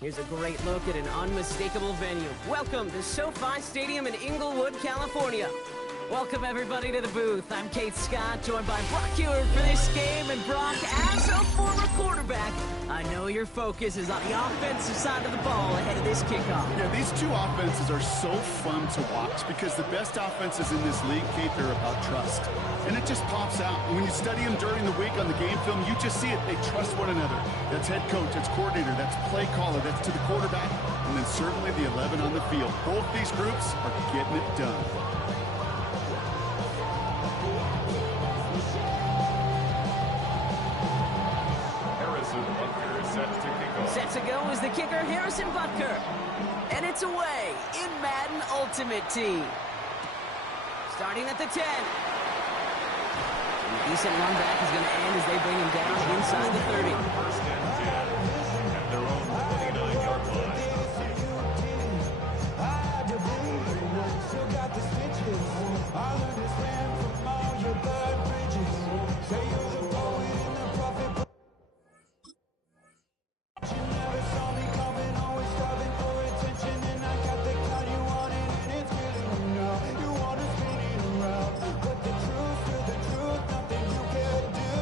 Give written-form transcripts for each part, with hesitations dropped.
Here's a great look at an unmistakable venue. Welcome to SoFi Stadium in Inglewood, California. Welcome everybody to the booth. I'm Kate Scott, joined by Brock Ewert for this game. And Brock, as a former quarterback, I know your focus is on the offensive side of the ball ahead of this kickoff. Yeah, these two offenses are so fun to watch because the best offenses in this league, Kate, they're about trust. And it just pops out. And when you study them during the week on the game film, you just see it. They trust one another. That's head coach, that's coordinator, that's play caller, that's to the quarterback, and then certainly the 11 on the field. Both these groups are getting it done. Set to go is the kicker, Harrison Butker. And it's away in Madden Ultimate Team. Starting at the 10. A decent run back is going to end as they bring him down inside the 30. First and 10 at their own 29-yard line. Still got the stitches. I learned to swim from all your blood bridges. Say you're the poet and the prophet. You never saw me coming, always starving for attention. And I got the kind you wanted, and it's killing you now. You want to spin it around, but the truth, nothing you can do.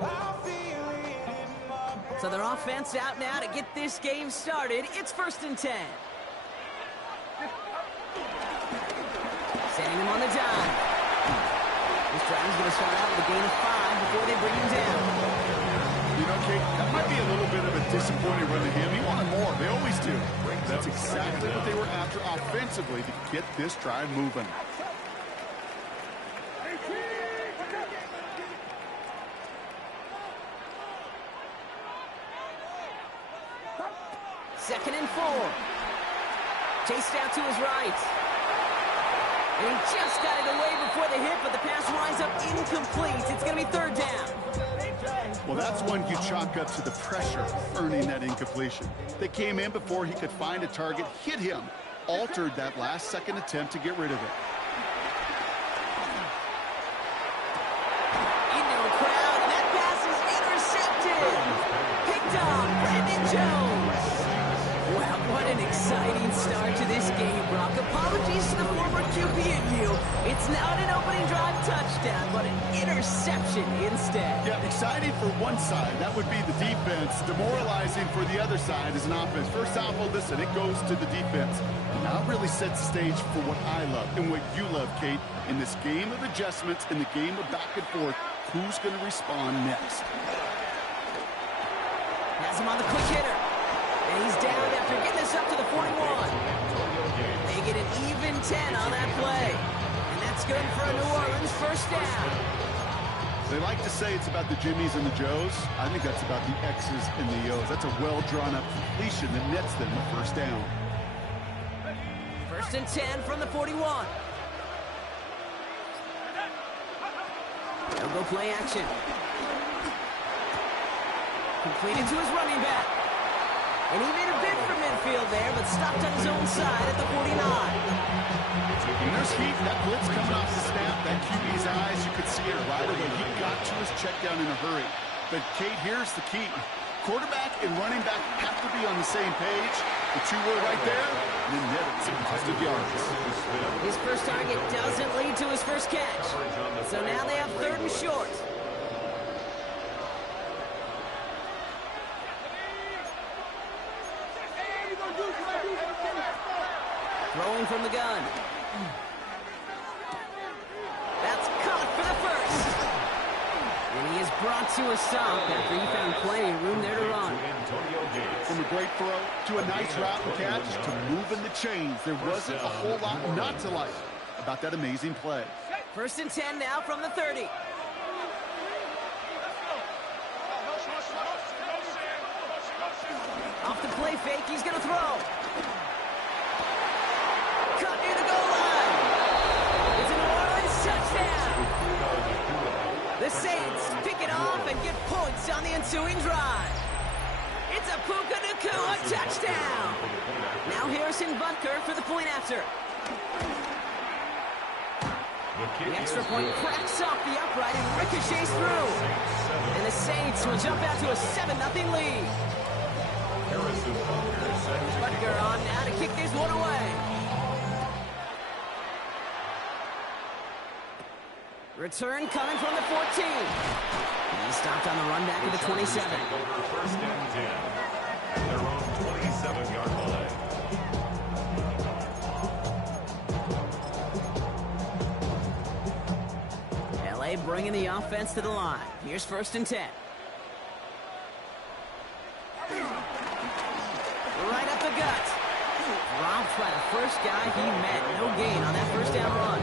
I feel it in my blood. So their offense out now to get this game started. It's 1st and 10. Sending him on the dime. This drive is going to start out with a gain of 5 before they bring him down. You know, Kate, that might be a little bit of a disappointing run to him. He wanted more. They always do. That's exactly what they were after offensively to get this drive moving. Second and 4. Chased out to his right. And he just got it away before the hit, but the pass winds up incomplete. It's going to be 3rd down. Well, that's one you chalk up to the pressure earning that incompletion. They came in before he could find a target, hit him, altered that last-second attempt to get rid of it. Into the crowd, and that pass is intercepted. Picked off. Brandon to this game, Brock. Apologies to the former QB in you. It's not an opening drive touchdown, but an interception instead. Yeah, exciting for one side. That would be the defense. Demoralizing for the other side as an offense. First off, well, listen, it goes to the defense. Now it really sets the stage for what I love and what you love, Kate. In this game of adjustments, in the game of back and forth, who's going to respond next? Has him on the quick hitter. And he's down after getting this up to the 41. They get an even 10 on that play. And that's good for a New Orleans first down. They like to say it's about the Jimmies and the Joes. I think that's about the X's and the O's. That's a well-drawn-up completion that nets them the first down. First and 10 from the 41. They'll go play action. Completed to his running back. And he made a bid for midfield there, but stopped on his own side at the 49. And there's heat. That blitz coming off the snap. That QB's eyes, you could see it right away. He got to his check down in a hurry. But, Kate, here's the key. Quarterback and running back have to be on the same page. The two were right there, and then net it some positive yards. His first target doesn't lead to his first catch. So now they have 3rd and short. Throwing from the gun. That's caught for the first. And he is brought to a stop after he found plenty of room there to run. From a great throw to a nice route and catch to moving the chains. There wasn't a whole lot not to like about that amazing play. First and 10 now from the 30. Off the play fake, he's going to throw. Cut near the goal line. It's a New Orleans touchdown. The Saints pick it off and get points on the ensuing drive. It's a Puka Nacua touchdown. Now Harrison Butker for the point after. The extra point cracks off the upright and ricochets through. And the Saints will jump out to a 7-0 lead. Butker on now to kick this one away. Return coming from the 14. He stopped on the run back at the 27. First and 10. At their own 27-yard line. LA bringing the offense to the line. Here's first and 10. Right up the gut. Dropped by the first guy he met. No gain on that first down run.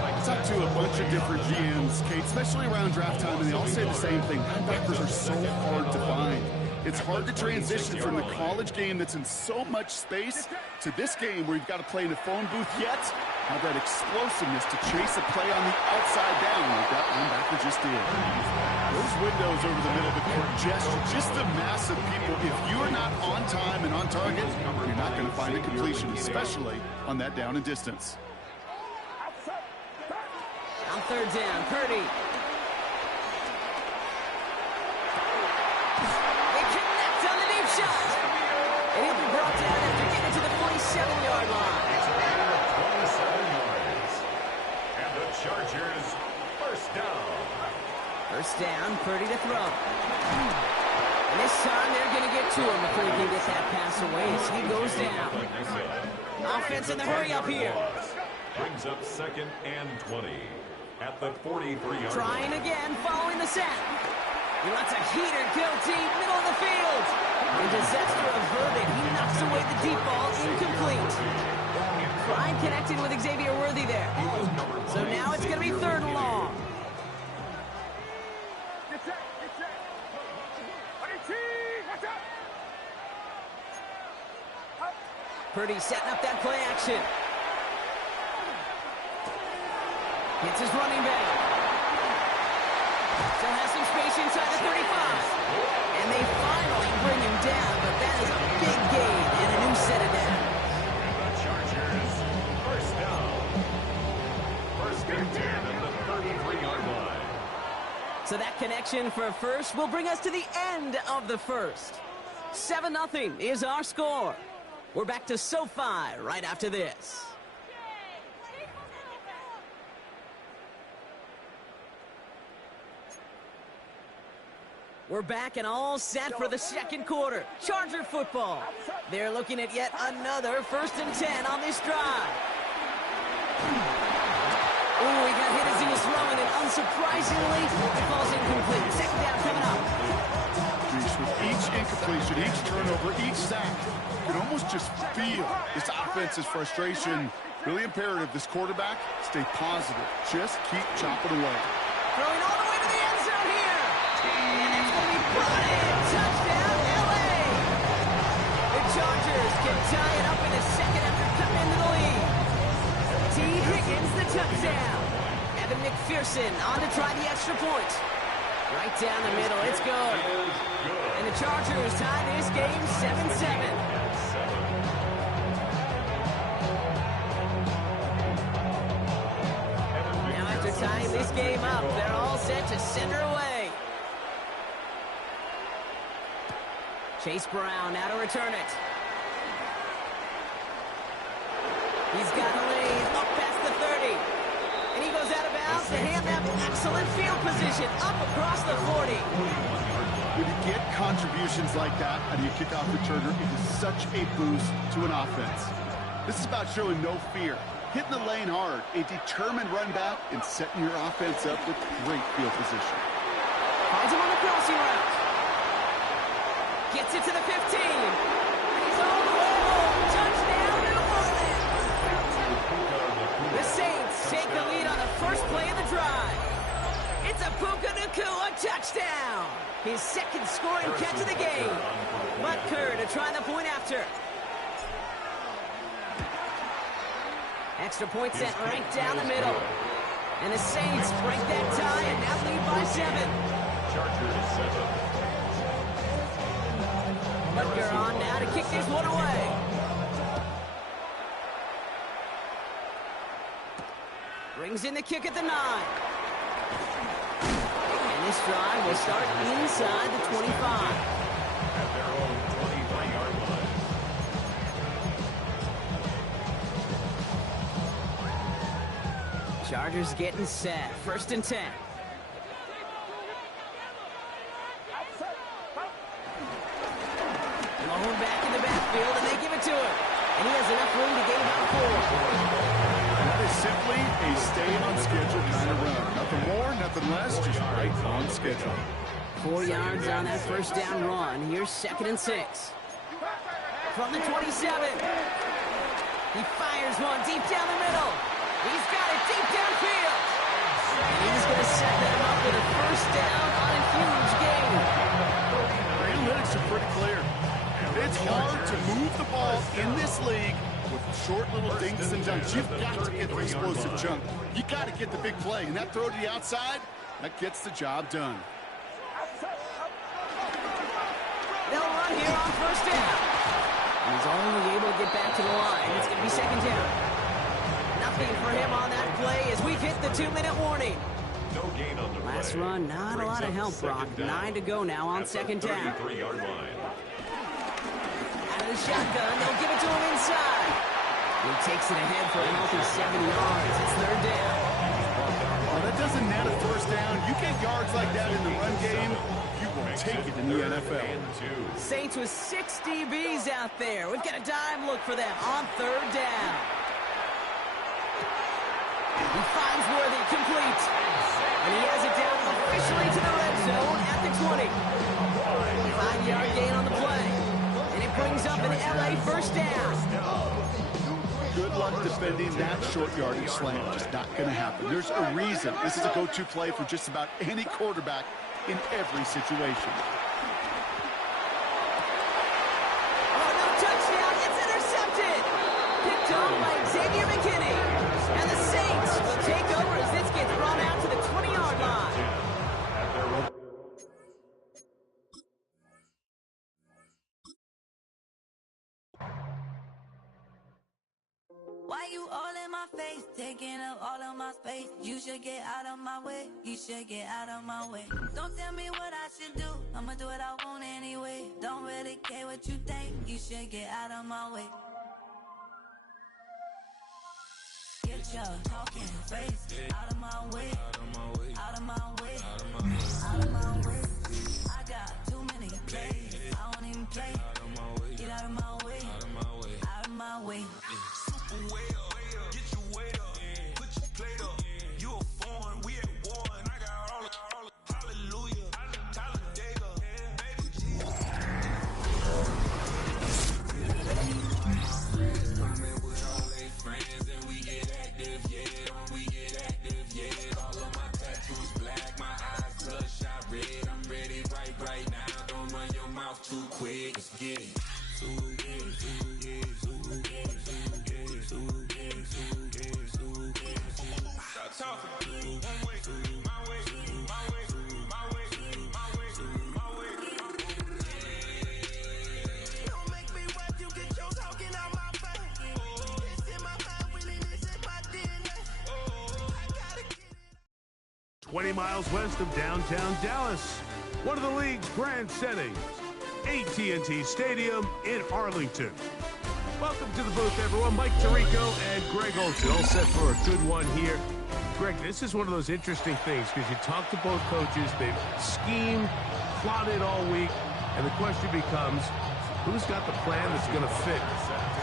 I talked to a bunch of different GMs, Kate, especially around draft time, and they all say the same thing. Linebackers are so hard to find. It's hard to transition from the college game that's in so much space to this game where you've got to play in a phone booth yet have that explosiveness to chase a play on the outside down like that linebacker just did. Those windows over the middle of the court just a mass of people. If you're not on time and on target, you're not going to find a completion, especially on that down and distance. On third down, Purdy. They connect on the deep shot. And he'll be brought down after getting to the 47-yard line. 27 yards. And the Chargers first down. First down, Purdy to throw. And this time they're going to get to him before he can get that pass away as he goes down. Offense in the hurry up here. Brings up 2nd and 20. At the 43-yard Trying again, following the sack. He lets a heater go deep, middle of the field. And disaster averted. He knocks away the deep ball, incomplete. Pride connected with Xavier Worthy there. So now it's going to be 3rd and long. Purdy setting up that play action. Hits his running back. Still has some space inside the 35. And they finally bring him down, but that is a big gain and a new set of downs. And the Chargers first down. First and 10 at the 33-yard line. So that connection for a first will bring us to the end of the first. 7-0 is our score. We're back to SoFi right after this. We're back and all set for the second quarter. Charger football. They're looking at yet another 1st and 10 on this drive. Ooh, he got hit as he was throwing, and unsurprisingly, it falls incomplete. Second down coming up. With each incompletion, each turnover, each sack, you can almost just feel this offense's frustration. Really imperative, this quarterback, stay positive. Just keep chopping away. Throwing all the way to the end zone here. And it's going to be brought in. Touchdown, LA. The Chargers can tie it up in a second after cutting into the lead. T. Higgins, the touchdown. Evan McPherson on to try the extra point. Right down the middle, it's good. And the Chargers tie this game 7-7. Now after tying this game up, they're all set to send her away. Chase Brown now to return it. He's got a lead up past the 30. And he goes out of bounds to hand them excellent field position up across the 40. When you get contributions like that out of your kickoff returner, it is such a boost to an offense. This is about showing no fear, hitting the lane hard, a determined run back, and setting your offense up with great field position. Finds him on the crossing route. Gets it to the 15. And he's all the way home. Touchdown, New Orleans. The Saints take the lead on the first play of the drive. It's a Puka Nacua touchdown. His second scoring catch of the game. Butker to try the point after. Extra point set right down the middle. And the Saints break that tie and now lead by 7. Chargers 7. Butker on now to kick this one away. Brings in the kick at the 9. And this drive will start inside the 25. At their own 23-yard line. Chargers getting set. 1st and 10. Blown back in the backfield, and they give it to him. And he has enough room to gain about 4. That is simply a stay-on-schedule kind of run. Nothing more, nothing less, just right on schedule. 4 yards on that first down run. Here's 2nd and 6. From the 27. He fires one deep down the middle. He's got it deep downfield. And he's going to set them up with a first down on a huge gain. The analytics are pretty clear. It's hard to move the ball in this league with short little dinks and dunks. You've got to get the explosive chunk. You got to get the big play. And that throw to the outside, that gets the job done. They'll run here on first down. And he's only able to get back to the line. It's going to be 2nd down. Nothing for him on that play as we've hit the 2-minute warning. No gain on the Last play. run, not a lot of help, Brock. 9 to go now on 2nd down. 33-yard line. Out of the shotgun, they'll give it to him inside. He takes it ahead for a healthy 7 yards. It's 3rd down. Well, that doesn't net a first down. You get yards like that in the run game, you will take it in the NFL. Saints with 6 DBs out there. We've got a dime look for them on 3rd down. He finds Worthy complete. And he has it down officially to the red zone at the 20. 5-yard gain on the play. And it brings up an LA first down. Good luck defending that short yardage slam. Just not going to happen. There's a reason this is a go-to play for just about any quarterback in every situation. Oh, no touchdown. It's intercepted. Picked off by Xavier McKinney. And the Saints will take over as this gets brought out to the 20-yard line. Why you all in my face, taking up all of my space? You should get out of my way, you should get out of my way. Don't tell me what I should do, I'ma do what I want anyway. Don't really care what you think. You should get out of my way. Get your talking face out of my way. Out of my way. Out of my way. I got too many plays. I won't even play. Get out of my way. Out of my way. Super way up. Get your weight up. Put your plate up. You a foreign. We at war. And I got all the hallelujah. Talladega. Baby Jesus. Coming with all they friends and we get active, yeah. We get active, yeah. All of my tattoos black, my eyes bloodshot red. I'm ready right now. Don't run your mouth too quick. Let's get it. Stop talking. One way, my way, my way, my way, my way, my way. Don't make me watch you get your talking out my face. It's in my mind, really, this is my DNA. I gotta get it. 20 miles west of downtown Dallas, one of the league's grand settings, AT&T Stadium in Arlington. Welcome to the booth, everyone. Mike Tirico and Greg Olson, all set for a good one here. Greg, this is one of those interesting things because you talk to both coaches. They've schemed, plotted all week, and the question becomes, who's got the plan that's going to fit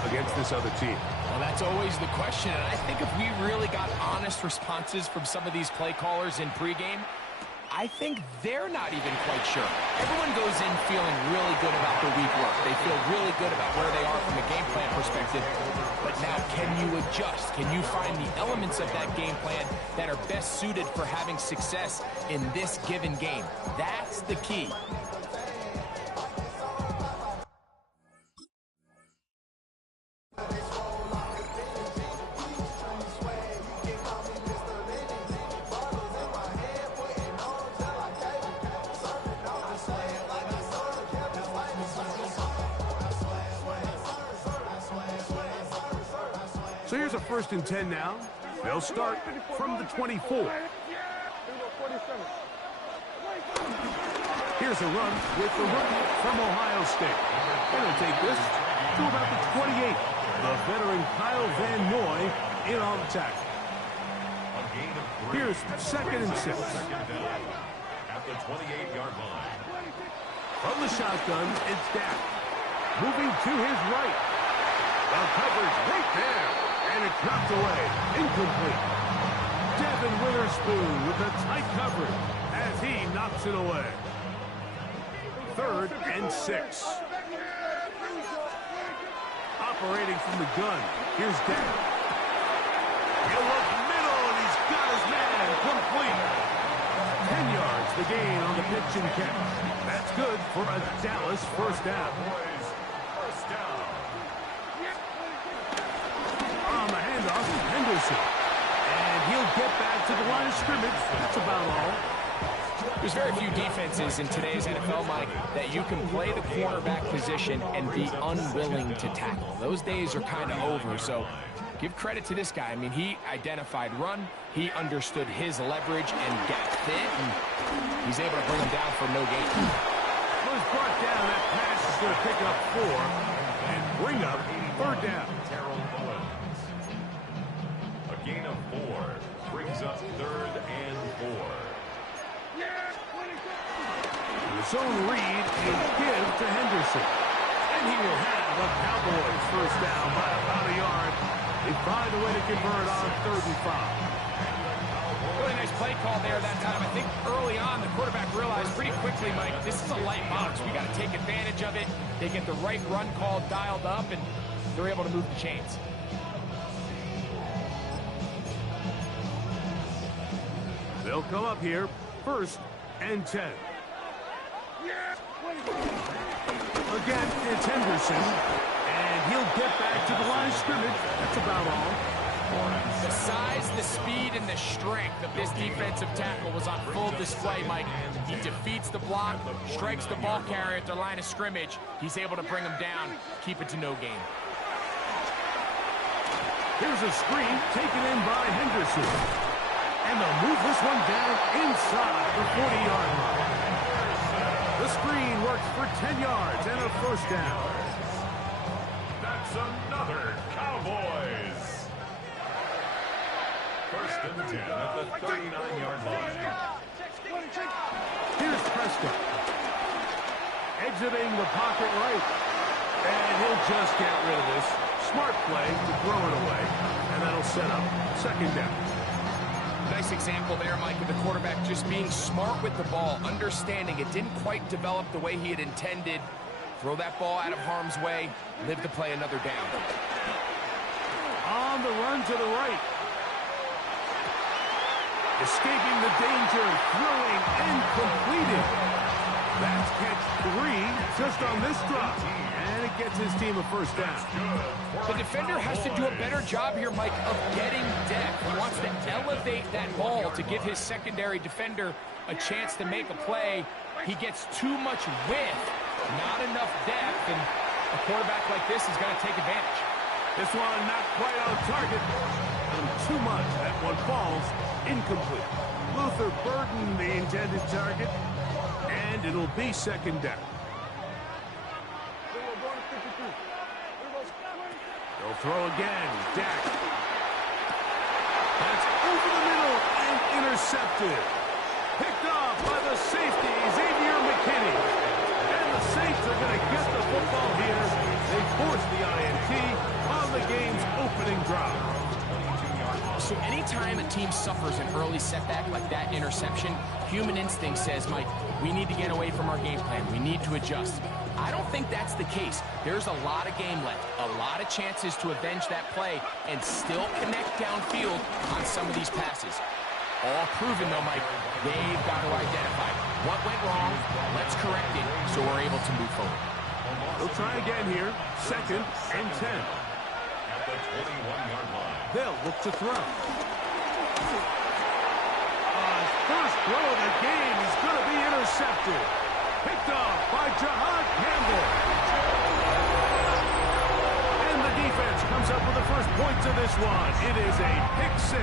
against this other team? Well, that's always the question, and I think if we really got honest responses from some of these play callers in pregame, I think they're not even quite sure. Everyone goes in feeling really good about the week work. They feel really good about where they are from a game plan perspective. But now, can you adjust? Can you find the elements of that game plan that are best suited for having success in this given game? That's the key. So here's a 1st and 10 now. They'll start from the 24. Here's a run with the rookie from Ohio State. It'll take this to about the 28. The veteran Kyle Van Noy in on the tackle. Here's 2nd and 6. At the 28-yard line. From the shotgun, it's Dak. Moving to his right. The coverage right there. And it's knocked away. Incomplete. Devin Witherspoon with a tight coverage as he knocks it away. 3rd and 6. Operating from the gun. Here's Dak. He'll look middle, and he's got his man complete. 10 yards the gain on the pitch and catch. That's good for a Dallas 1st down. First down. On the handoff, Henderson. And he'll get back to the line of scrimmage. That's about all. There's very few defenses in today's NFL, Mike, that you can play the cornerback position and be unwilling to tackle. Those days are kind of over, so give credit to this guy. I mean, he identified run, he understood his leverage and gap fit, and he's able to bring him down for no gain. Was brought down. That pass is going to pick up 4 and bring up 3rd down. A gain of 4 brings up 3rd and 4. The zone read is give to Henderson. And he will have the Cowboys 1st down by about a yard. They find a way to convert on 3rd and 5. Really nice play call there that time. I think early on the quarterback realized pretty quickly, Mike, this is a light box. We got to take advantage of it. They get the right run call dialed up, and they're able to move the chains. They'll come up here 1st and 10. Again, it's Henderson, and he'll get back to the line of scrimmage. That's about all. The size, the speed, and the strength of this defensive tackle was on full display, Mike. He defeats the block, strikes the ball carrier at the line of scrimmage. He's able to bring him down, keep it to no gain. Here's a screen taken in by Henderson. And they'll move this one down inside the 40-yard line. The screen works marks for 10 yards and a first down. That's another Cowboys. First and 10 at the 39-yard line. Here's Prescott. Exiting the pocket right. And he'll just get rid of this. Smart play to throw it away. And that'll set up second down. Nice example there, Mike, of the quarterback just being smart with the ball, understanding it didn't quite develop the way he had intended. Throw that ball out of harm's way, live to play another down. On the run to the right. Escaping the danger, throwing, and completed. That's catch 3 just on this drop. And it gets his team a first down. The defender has to do a better job here, Mike, of getting depth. He wants to elevate that ball to give his secondary defender a chance to make a play. He gets too much width, not enough depth, and a quarterback like this is going to take advantage. This one not quite on target. Too much. That one falls incomplete. Luther burdened the intended target, and it'll be second down. They'll throw again. Dak. That's over the middle and intercepted. Picked off by the safety, Xavier McKinney. And the Saints are going to get the football here. They force the INT on the game's opening drive. So anytime a team suffers an early setback like that interception, human instinct says, Mike, we need to get away from our game plan. We need to adjust. I don't think that's the case. There's a lot of game left, a lot of chances to avenge that play and still connect downfield on some of these passes. All proven, though, Mike, they've got to identify what went wrong, let's correct it so we're able to move forward. They'll try again here, second and 10. At the 21-yard line. They'll look to throw. First throw of the game is going to be intercepted. Picked off by Jahad Campbell. And the defense comes up with the first points of this one. It is a pick 6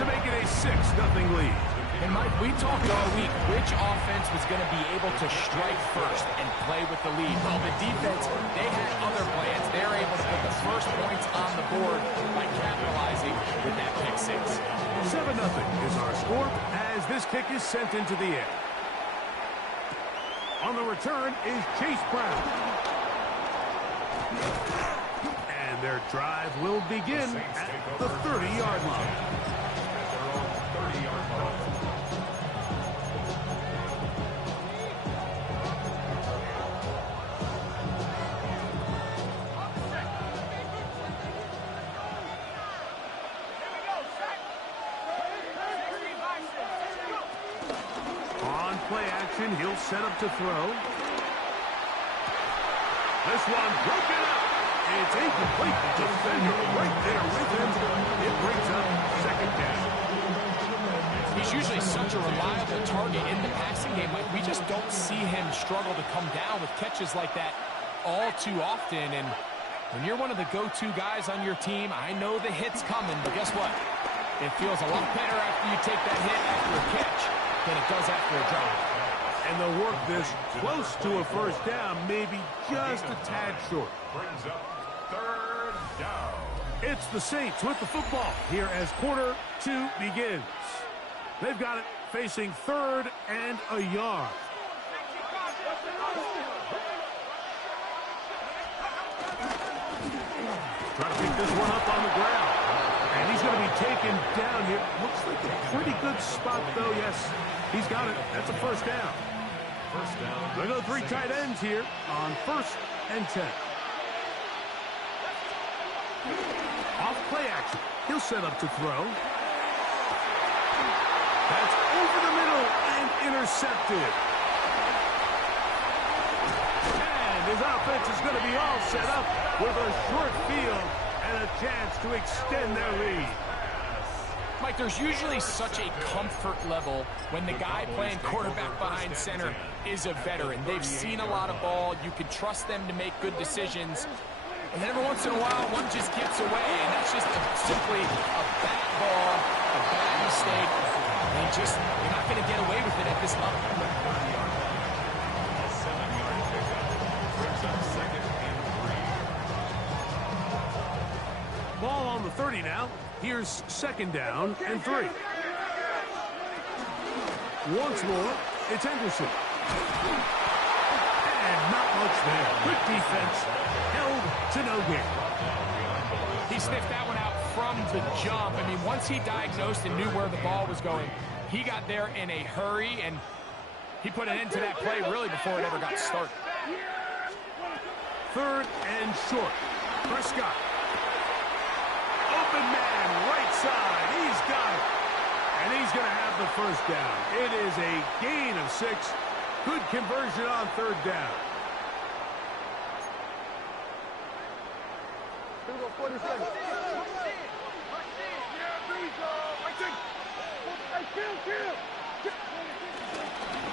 to make it a 6-0 lead. And Mike, we talked all week which offense was going to be able to strike first and play with the lead. Well, the defense, they had other plans. They're able to put the first points on the board by capitalizing with that pick 6. 7-0 is our score as this kick is sent into the air. On the return is Chase Brown. And their drive will begin at the 30-yard line. At their own 30-yard line. Play action, he'll set up to throw. This one broken up. It's incomplete. Defender right there with him. It brings up second down. He's usually such a reliable target in the passing game. Like, we just don't see him struggle to come down with catches like that all too often. And when you're one of the go-to guys on your team, I know the hit's coming, but guess what? It feels a lot better after you take that hit after a catch than it does after a drive. And they'll work this close to a first down, maybe just a tad short. Brings up third down. It's the Saints with the football here as quarter 2 begins. They've got it facing third and a yard. Trying to pick this one up on the ground. And he's going to be taken down here. Looks like a pretty good spot, though. Yes, he's got it. That's a first down. First down. They go 3 tight ends here on first and 10. Off play action. He'll set up to throw. That's over the middle and intercepted. And his offense is going to be all set up with a short field and a chance to extend their lead. Mike, there's usually such a comfort level when the guy playing quarterback behind center is a veteran. They've seen a lot of ball. You can trust them to make good decisions. And then every once in a while, one just gets away, and that's just simply a bad ball, a bad mistake. And you're not going to get away with it at this level. Ball on the 30 now. Here's second down and 3. Once more, it's Henderson. And not much there. Quick defense. Held to no gain. He sniffed that one out from the jump. I mean, once he diagnosed and knew where the ball was going, he got there in a hurry, and he put an end to that play really before it ever got started. Third and short. Prescott. Open man, right side. He's got it. And he's going to have the first down. It is a gain of 6. Good conversion on third down. 40 seconds.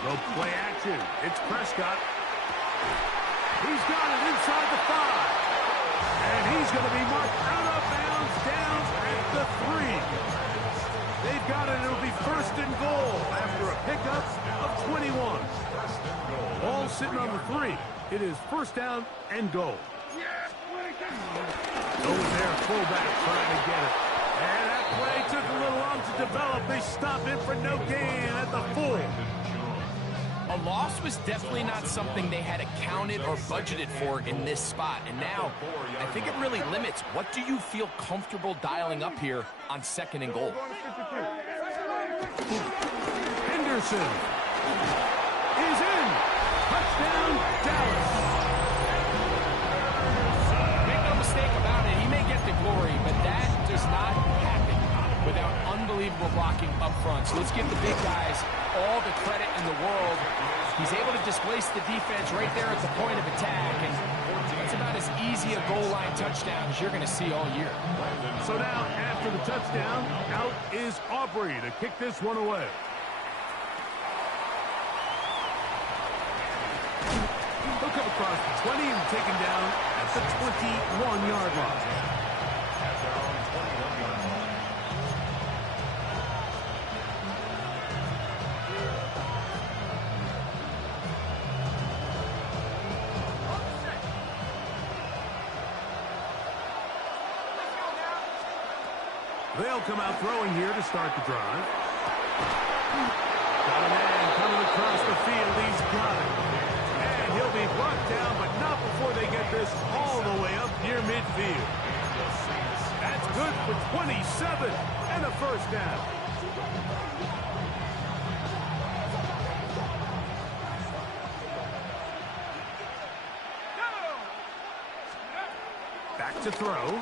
No play action. It's Prescott. He's got it inside the 5. And he's going to be marked out of bounds down at the 3. They've got it. It'll be first and goal after a pickup of 21. Ball sitting on the 3. It is first down and goal. Over there, fullback trying to get it. And that play took a little long to develop. They stop it for no gain at the 4. A loss was definitely not something they had accounted or budgeted for in this spot. And now, I think it really limits. What do you feel comfortable dialing up here on second and goal? Henderson is in. Touchdown, Dallas. Make no mistake about it, he may get the glory, but that does not happen without unbelievable blocking up front. So let's give the big guys all the credit in the world. He's able to displace the defense right there at the point of attack, and it's about as easy a goal line touchdown as you're going to see all year. So now, after the touchdown, out is Aubrey to kick this one away. He'll come across the 20 and taken down at the 21-yard line. They'll come out throwing here to start the drive. Got a man coming across the field. He's got it. And he'll be brought down, but not before they get this all the way up near midfield. That's good for 27 and a first down. Back to throw.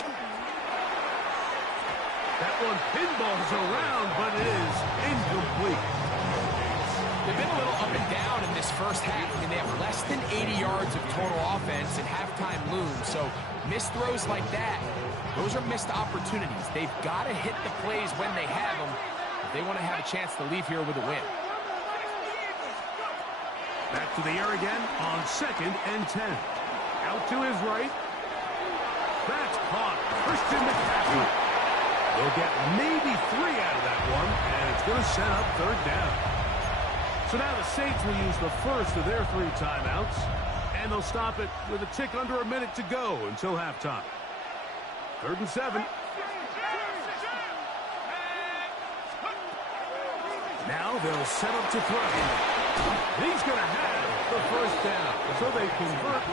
That one pinballs around, but it is incomplete. They've been a little up and down in this first half. I mean, they have less than 80 yards of total offense and halftime looms. So missed throws like that, those are missed opportunities. They've got to hit the plays when they have them if they want to have a chance to leave here with a win. Back to the air again on second and 10. Out to his right. That's caught. Christian McCaffrey. They'll get maybe 3 out of that one, and it's going to set up third down. So now the Saints will use the first of their 3 timeouts, and they'll stop it with a tick under a minute to go until halftime. 3rd and 7. Now they'll set up to throw. He's going to have the first down. So they convert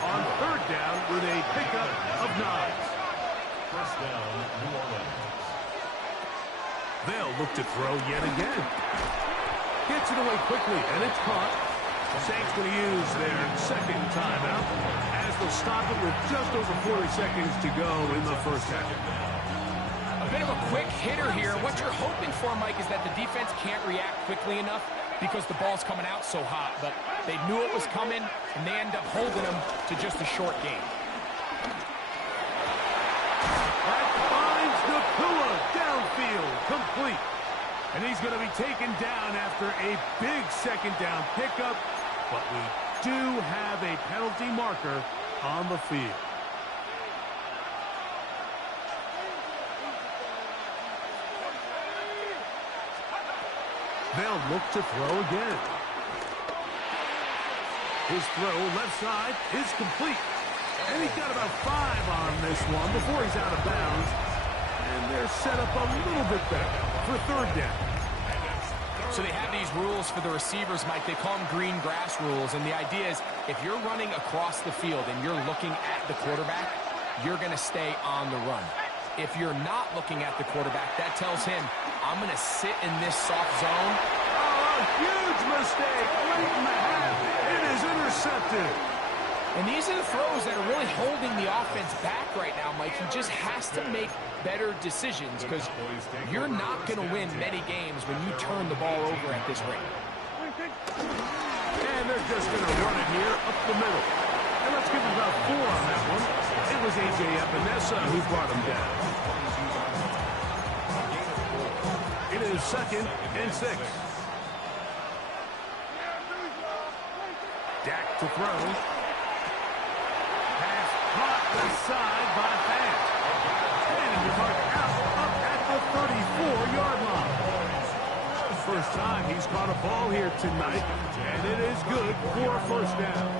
on third down with a pickup of 9. First down, New Orleans. They'll look to throw yet again. Gets it away quickly, and it's caught. The Saints going to use their second timeout as they'll stop it with just over 40 seconds to go in the first half. A bit of a quick hitter here. What you're hoping for, Mike, is that the defense can't react quickly enough because the ball's coming out so hot. But they knew it was coming, and they end up holding them to just a short game. That finds Nakua downfield, complete. And he's going to be taken down after a big second down pickup. But we do have a penalty marker on the field. They'll look to throw again. His throw left side is complete. And he's got about 5 on this one before he's out of bounds. And they're set up a little bit better for third down. So they have these rules for the receivers, Mike. They call them green grass rules. And the idea is if you're running across the field and you're looking at the quarterback, you're going to stay on the run. If you're not looking at the quarterback, that tells him, I'm going to sit in this soft zone. Oh, a huge mistake late in the half. It is intercepted. And these are the throws that are really holding the offense back right now, Mike. He just has to make better decisions because you're not going to win many games when you turn the ball over at this rate. And they're just going to run it here up the middle. And let's give him about 4 on that one. It was A.J. Epinesa who brought him down. It is 2nd and 6. Dak to throw. Pass caught the side by Fant. And the mark out up at the 34-yard line. First time he's caught a ball here tonight, and it is good for a first down.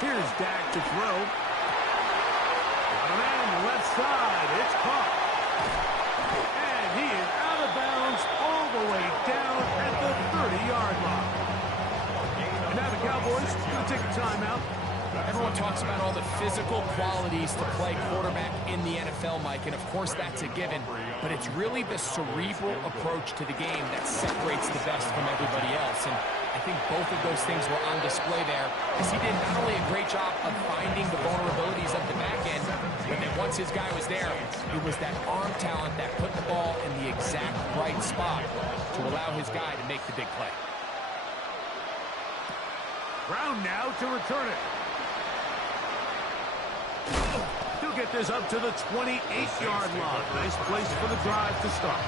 Here's Dak to throw. Got a man on the left side. It's caught. And he is out of bounds all the way down at the 30-yard line. And now the Cowboys going to take a timeout. Everyone talks about all the physical qualities to play quarterback in the NFL, Mike, and of course that's a given, but it's really the cerebral approach to the game that separates the best from everybody else, and I think both of those things were on display there, as he did not only a great job of finding the vulnerabilities of the back end, but then once his guy was there, it was that arm talent that put the ball in the exact right spot to allow his guy to make the big play. Brown now to return it. He'll get this up to the 28-yard line. Nice place for the drive to start.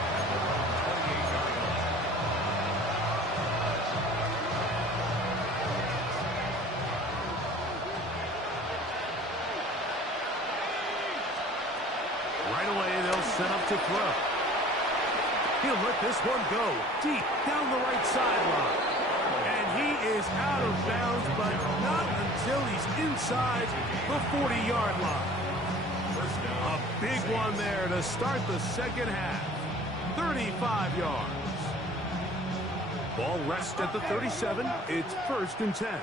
Right away, they'll set up to throw. He'll let this one go deep down the right sideline. And he is out of bounds, but not until he's inside the 40-yard line. A big one there to start the second half. 35 yards. Ball rests at the 37. It's 1st and 10.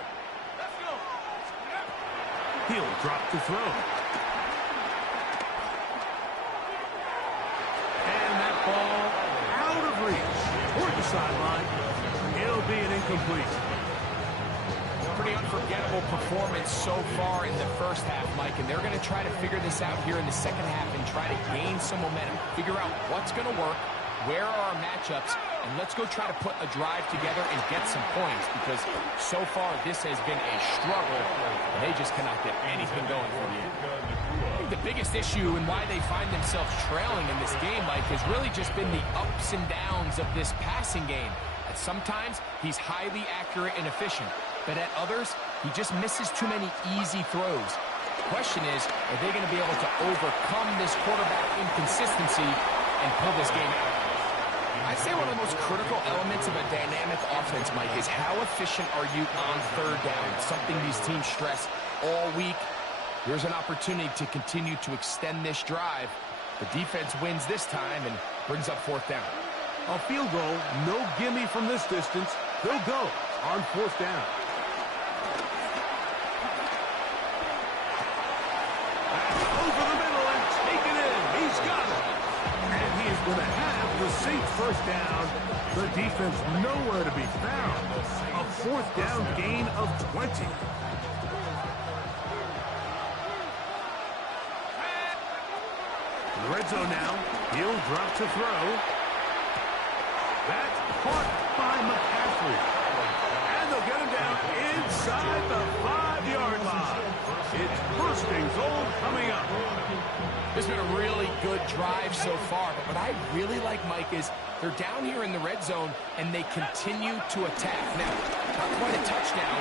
He'll drop to throw. And that ball out of reach toward the sideline. It'll be an incomplete. Pretty unforgettable performance so far in the first half, Mike, and they're going to try to figure this out here in the second half and try to gain some momentum, figure out what's going to work, where are our matchups, and let's go try to put a drive together and get some points, because so far this has been a struggle, and they just cannot get anything going for the end. I think the biggest issue and why they find themselves trailing in this game, Mike, has really just been the ups and downs of this passing game. And sometimes he's highly accurate and efficient, but at others, he just misses too many easy throws. The question is, are they going to be able to overcome this quarterback inconsistency and pull this game out? I'd say one of the most critical elements of a dynamic offense, Mike, is how efficient are you on third down? It's something these teams stress all week. Here's an opportunity to continue to extend this drive. The defense wins this time and brings up 4th down. A field goal, no gimme from this distance. They'll go on 4th down. Over the middle and take it in. He's got it. And he is going to have the safe 1st down. The defense nowhere to be found. A 4th down gain of 20. In the red zone now. He'll drop to throw. That's caught by McCaffrey. And they'll get him down inside the 5-yard line. It's 1st and goal coming up. It's been a really good drive so far, but what I really like, Mike, is they're down here in the red zone, and they continue to attack. Now, not quite a touchdown,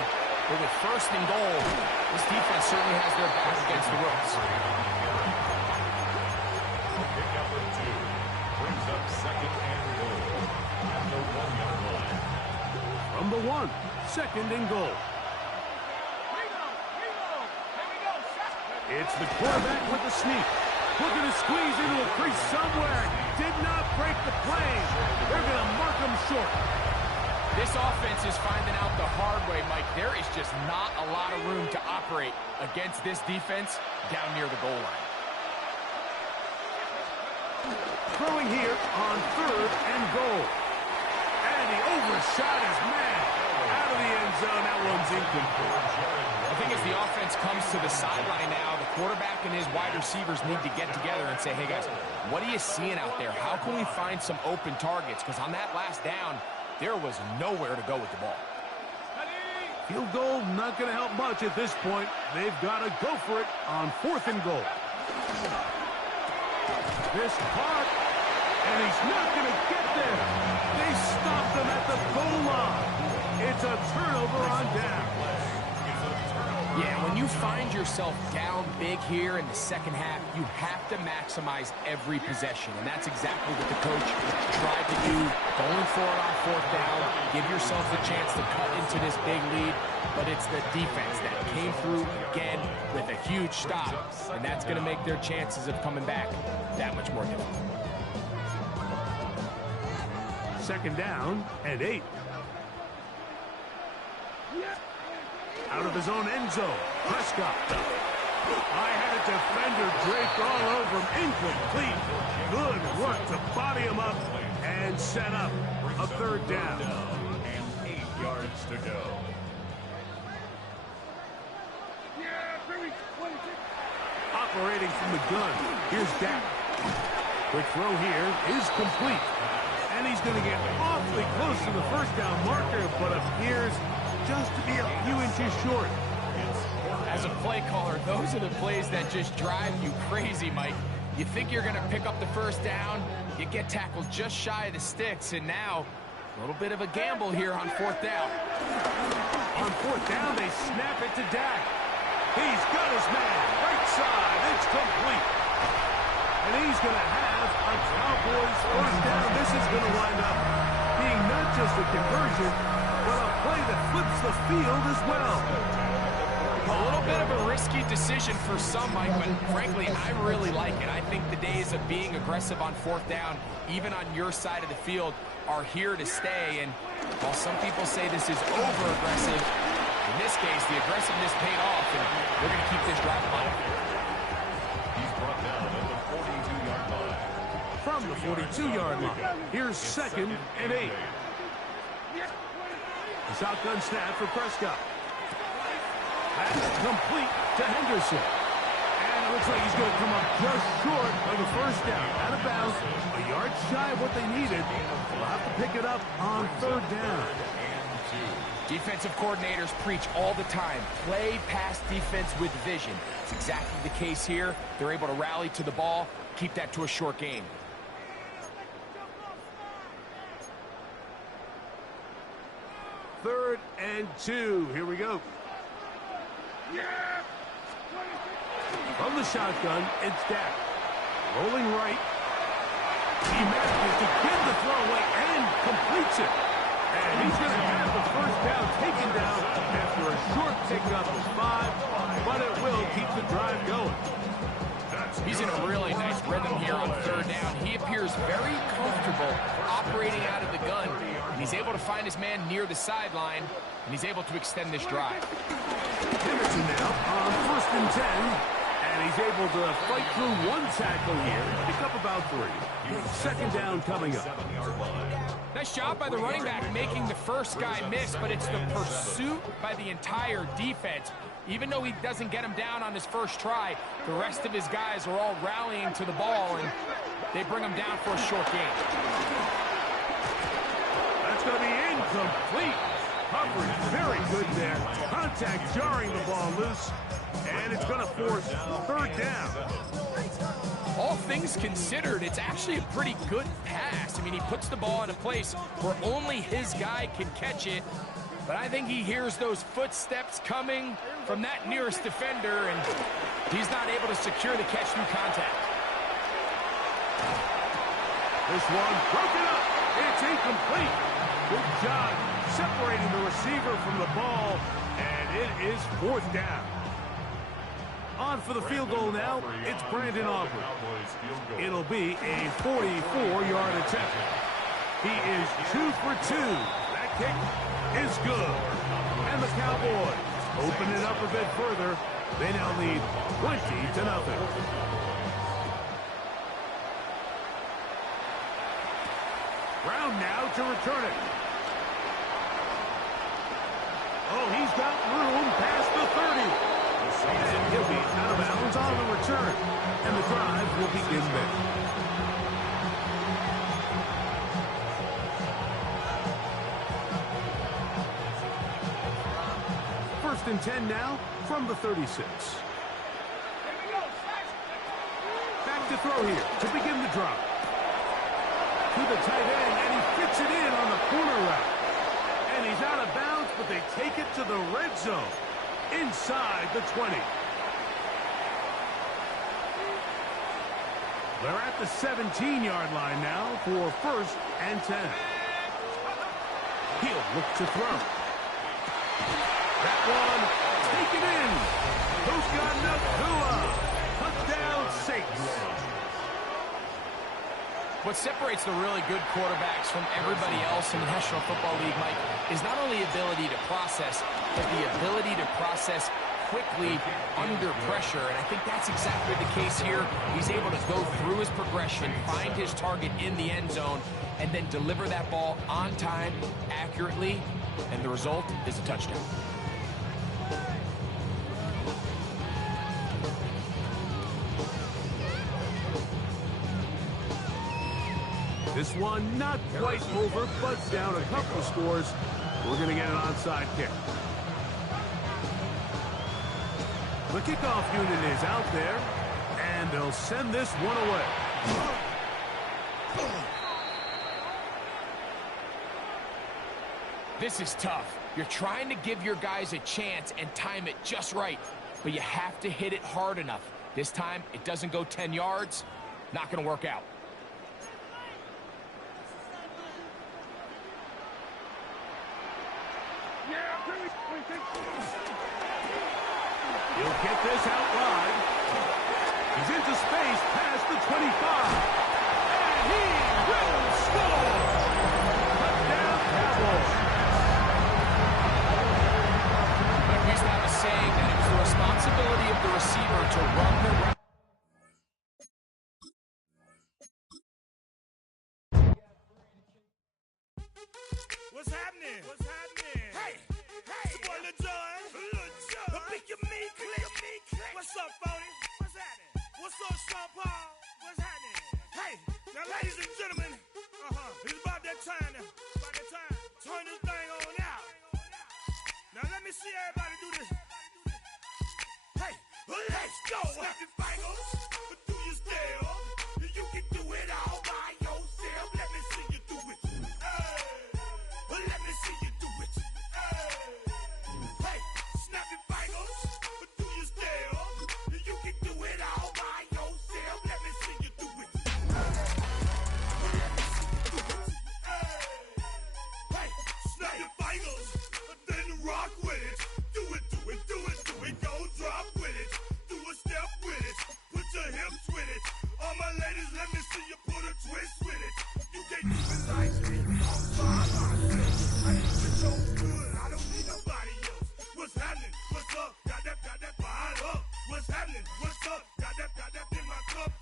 but with 1st and goal, this defense certainly has their back against the ropes. Pick number 2 brings up 2nd and goal at the 1-yard line. number 1. Second and goal. It's the quarterback with the sneak. Looking to squeeze into a crease somewhere. Did not break the plane. They're going to mark him short. This offense is finding out the hard way, Mike. There is just not a lot of room to operate against this defense down near the goal line. Throwing here on 3rd and goal. And he overshot his man. Out of the end zone, that one's incomplete. I think as the offense comes to the sideline now, the quarterback and his wide receivers need to get together and say, hey guys, what are you seeing out there? How can we find some open targets? Because on that last down, there was nowhere to go with the ball. Field goal not going to help much at this point. They've got to go for it on 4th and goal. This part, and he's not going to get there. They stopped him at the goal line. It's a turnover on down. Yeah, when you find yourself down big here in the second half, you have to maximize every possession, and that's exactly what the coach tried to do, going for it on 4th down, give yourself a chance to cut into this big lead, but it's the defense that came through again with a huge stop, and that's going to make their chances of coming back that much more difficult. Second down and 8. Out of his own end zone, Prescott. I had a defender draped all over him. Incomplete. Good work to body him up and set up a 3rd down. And 8 yards to go. Operating from the gun, here's Dak. Quick throw here is complete. And he's going to get awfully close to the 1st down marker, but appears just to be a few inches short. As a play caller, those are the plays that just drive you crazy, Mike. You think you're going to pick up the 1st down, you get tackled just shy of the sticks, and now a little bit of a gamble here on 4th down. On 4th down, they snap it to Dak. He's got his man. Right side, it's complete. And he's going to have a Cowboys 1st down. This is going to wind up being not just a conversion, but a play that flips the field as well. A little bit of a risky decision for some, Mike, but frankly, I really like it. I think the days of being aggressive on 4th down, even on your side of the field, are here to stay. And while some people say this is over-aggressive, in this case, the aggressiveness paid off, and they're going to keep this drive alive. He's brought down at the 42-yard line. From the 42-yard line, here's 2nd and 8. The shotgun snap for Prescott. Pass complete to Henderson. And it looks like he's going to come up just short of the 1st down. Out of bounds, a yard shy of what they needed. They'll have to pick it up on 3rd down. Defensive coordinators preach all the time, play pass defense with vision. It's exactly the case here. They're able to rally to the ball, keep that to a short game. Third and 2. Here we go. From the shotgun, it's Dak. Rolling right. He manages to get the throw away and completes it. And he's going to have the 1st down taken down after a short pickup of 5, but it will keep the drive going. He's in a really nice rhythm here on 3rd down. He appears very comfortable operating out of the gun, and he's able to find his man near the sideline, and he's able to extend this drive. Henderson now on 1st and 10, and he's able to fight through 1 tackle here, pick up about 3. 2nd down coming up. Nice job by the running back making the first guy miss, but it's the pursuit by the entire defense. Even though he doesn't get him down on his first try, the rest of his guys are all rallying to the ball, and they bring him down for a short gain. That's going to be incomplete. Coverage very good there. Contact jarring the ball loose, and it's going to force 3rd down. All things considered, it's actually a pretty good pass. I mean, he puts the ball in a place where only his guy can catch it. But I think he hears those footsteps coming from that nearest defender, and he's not able to secure the catch through contact. This one broken up. It's incomplete. Good job separating the receiver from the ball, and it is 4th down. On for the field goal now, it's Brandon Aubrey. It'll be a 44-yard attempt. He is 2 for 2. That kick is good. And the Cowboys open it up a bit further. They now lead 20-0. Brown now to return it. Oh, he's got room past the 30. And he'll be out of bounds on the return. And the drive will begin there. First and 10 now from the 36. Back to throw here to begin the drop. To the tight end, and he fits it in on the corner route. And he's out of bounds, but they take it to the red zone. Inside the 20. They're at the 17-yard line now for 1st and 10. He'll look to throw. That one, taken in. Puka Nacua. Touchdown, Saints. What separates the really good quarterbacks from everybody else in the National Football League, Mike, is not only ability to process, but the ability to process quickly under pressure. And I think that's exactly the case here. He's able to go through his progression, find his target in the end zone, and then deliver that ball on time, accurately, and the result is a touchdown. This one not quite over, but down a couple of scores. We're going to get an onside kick. The kickoff unit is out there, and they'll send this one away. This is tough. You're trying to give your guys a chance and time it just right, but you have to hit it hard enough. This time, it doesn't go 10 yards. Not going to work out. He'll get this out wide. He's into space past the 25. And he will score! Touchdown, Cowboys. But we used to have a saying that it was the responsibility of the receiver to run the route. What's happening? What's happening? Hey, hey, it's your boy Lil Jon. Pick your meat click. What's up, Phony? What's happening? What's up, Sean Paul? What's happening? Hey, now, ladies and gentlemen, it's about that time now. About that time. Turn this thing on out. Now let me see everybody do this. Hey, let's go. Snap your fingers, but do you still? You can do it all by yourself. Let me see you do it. Let me see you do it. Hey, snap your fingers, but do you still? You can do it all by yourself. Let me see you do it. Let me see you do it. Hey, snap your fingers, then rock with it. Do it, do it, do it, do it. Go drop with it. Do a step with it. Put your hips with it. All my ladies, let me see you put a twist with it. You can't do it like me. I'm fine myself. I do it so good. I don't need nobody else. What's happening? What's up? Got that fire up. What's happening? What's up? Got that in my cup.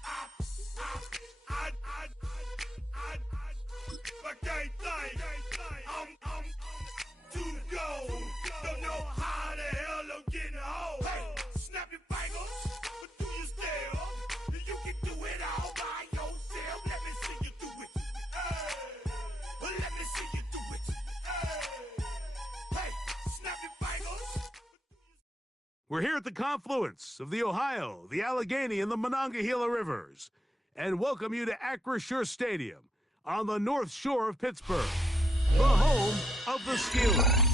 I can't think. I'm too go. Don't know how the hell I'm getting home. Hey, snap your fingers, but do you still? You can do it all by yourself. Let me see you do it. Let me see you do it. Hey, snap your fingers. We're here at the confluence of the Ohio, the Allegheny, and the Monongahela Rivers, and welcome you to Acrisure Stadium on the north shore of Pittsburgh, the home of the Steelers.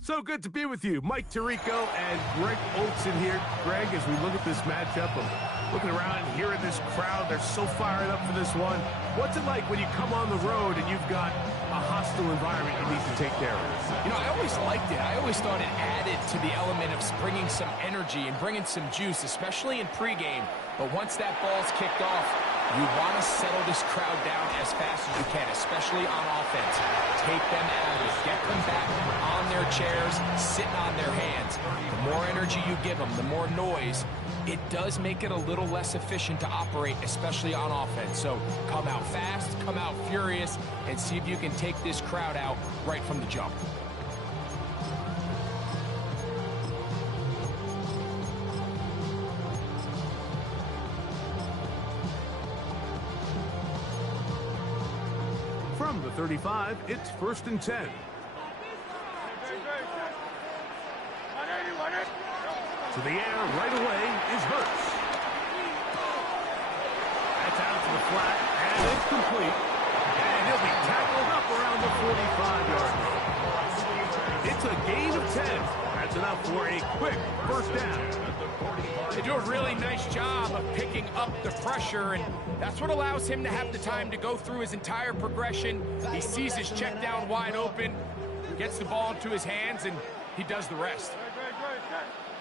So good to be with you, Mike Tirico and Greg Olson here. Greg, as we look at this matchup, I'm looking around and hearing this crowd. They're so fired up for this one. What's it like when you come on the road and you've got a hostile hostile environment you need to take care of. You know, I always liked it. I always thought it added to the element of bringing some energy and bringing some juice, especially in pregame. But once that ball's kicked off, you want to settle this crowd down as fast as you can, especially on offense. Take them out of it. Get them back on their chairs, sitting on their hands. The more energy you give them, the more noise, it does make it a little less efficient to operate, especially on offense. So come out fast, come out furious, and see if you can take this crowd out right from the jump. From the 35, it's 1st and 10. To the air right away is Hurts. That's out to the flat, and it's complete. And he'll be tackled up around the 45-yard line. It's a gain of 10. That's enough for a quick first down. They do a really nice job of picking up the pressure, and that's what allows him to have the time to go through his entire progression. He sees his check down wide open, gets the ball into his hands, and he does the rest.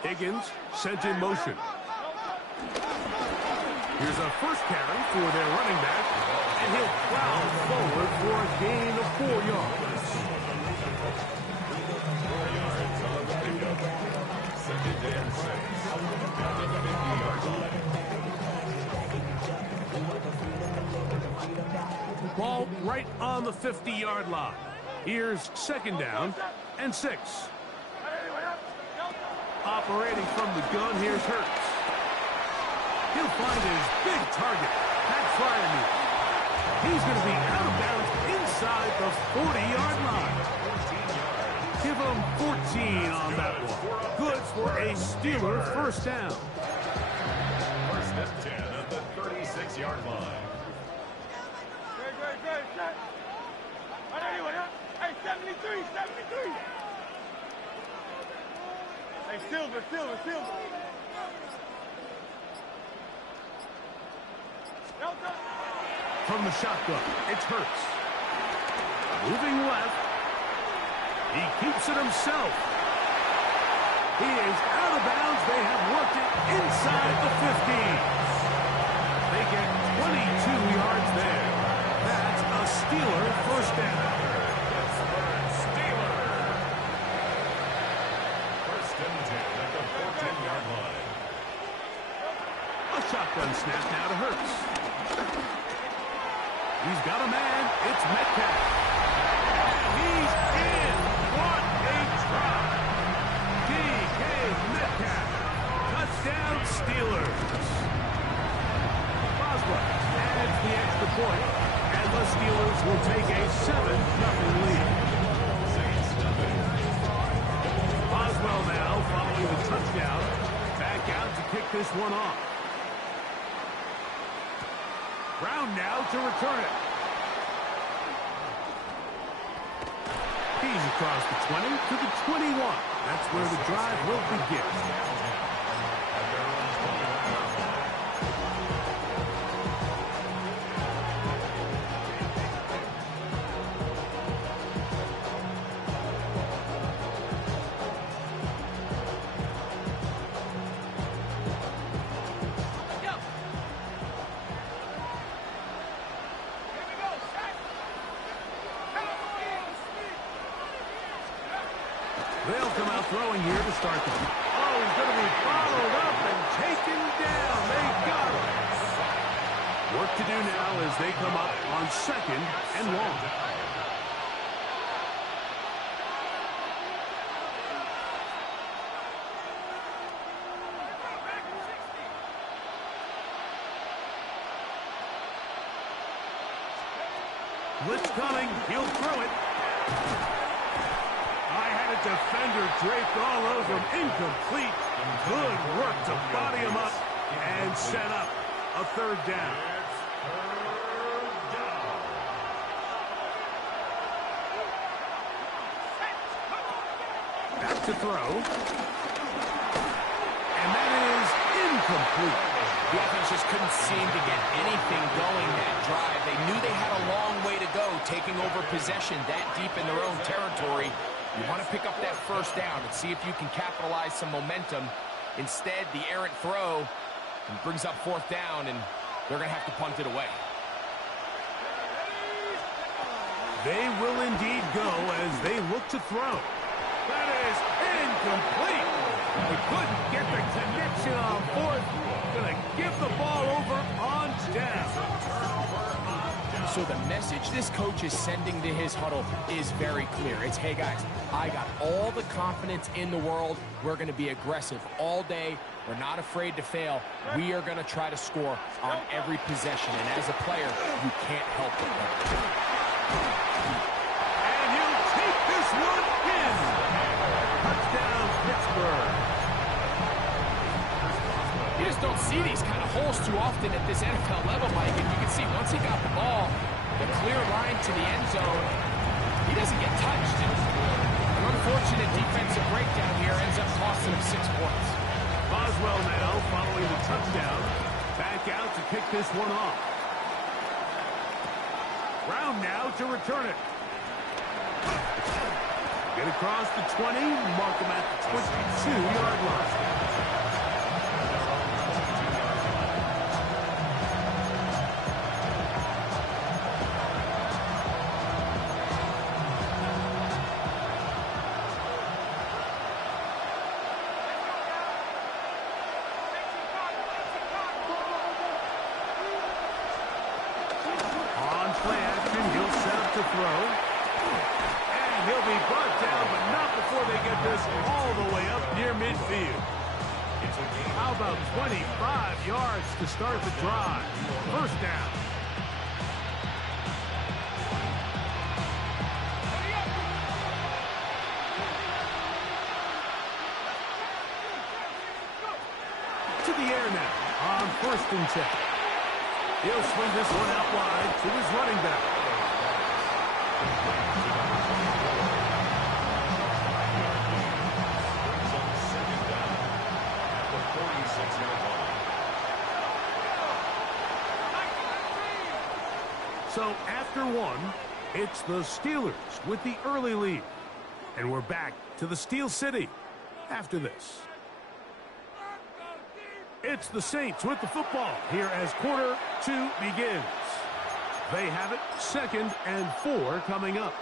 Higgins sent in motion. Here's a first carry for their running back, and he'll plow forward for a gain of 4 yards. Ball right on the 50-yard line. Here's 2nd down and 6. Operating from the gun, here's Hurts. He'll find his big target, Pat Fryermuth. He's going to be out of bounds inside the 40-yard line. Give him 14 on that one. Good for a Steeler first down. 1st and 10 at the 36-yard line. Hey, 73. Hey, Silver. From the shotgun, it's Hurts. Moving left. He keeps it himself. He is out of bounds. They have worked it inside the 50. They get 22 yards there. That's a Steeler first down. Steeler. 1st and 10 at the 14-yard line. A shotgun snap now to Hurts. He's got a man. It's Metcalf. And he's in. What a try. DK Metcalf. Touchdown Steelers. Boswell adds the extra point, and the Steelers will take a 7-0 lead. Boswell now following the touchdown. Back out to kick this one off. Brown now to return it. He's across the 20 to the 21. That's where the drive will begin. They'll come out throwing here to start them. Oh, he's going to be followed up and taken down. They got him. Work to do now as they come up on 2nd and long. Blitz coming. He'll throw it. Defender draped all over him. Incomplete. Good work to body him up and set up a 3rd down. Back to throw. And that is incomplete. The offense just couldn't seem to get anything going that drive. They knew they had a long way to go, taking over possession that deep in their own territory. You want to pick up that first down and see if you can capitalize some momentum. Instead, the errant throw brings up fourth down, and they're going to have to punt it away. They will indeed go as they look to throw. That is incomplete. They couldn't get the connection on fourth. Going to give the ball over on down. So the message this coach is sending to his huddle is very clear. It's, hey guys, I got all the confidence in the world. We're going to be aggressive all day. We're not afraid to fail. We are going to try to score on every possession. And as a player, you can't help but win. And he'll take this one in. Touchdown, Pittsburgh. You just don't see these kind of holes too often at this NFL level, Mike. And you can see once he got the ball, the clear line to the end zone, he doesn't get touched. An unfortunate defensive breakdown here ends up costing him 6 points. Boswell now following the touchdown. Back out to kick this one off. Brown now to return it. Get across the 20, mark him at the 22-yard line. Throw. And he'll be brought down, but not before they get this all the way up near midfield. How about 25 yards to start the drive? First down. To the air now on 1st and 10. He'll swing this one out wide to his running back. So after one, it's the Steelers with the early lead. And we're back to the Steel City after this. It's the Saints with the football here as quarter 2 begins. They have it 2nd and 4 coming up.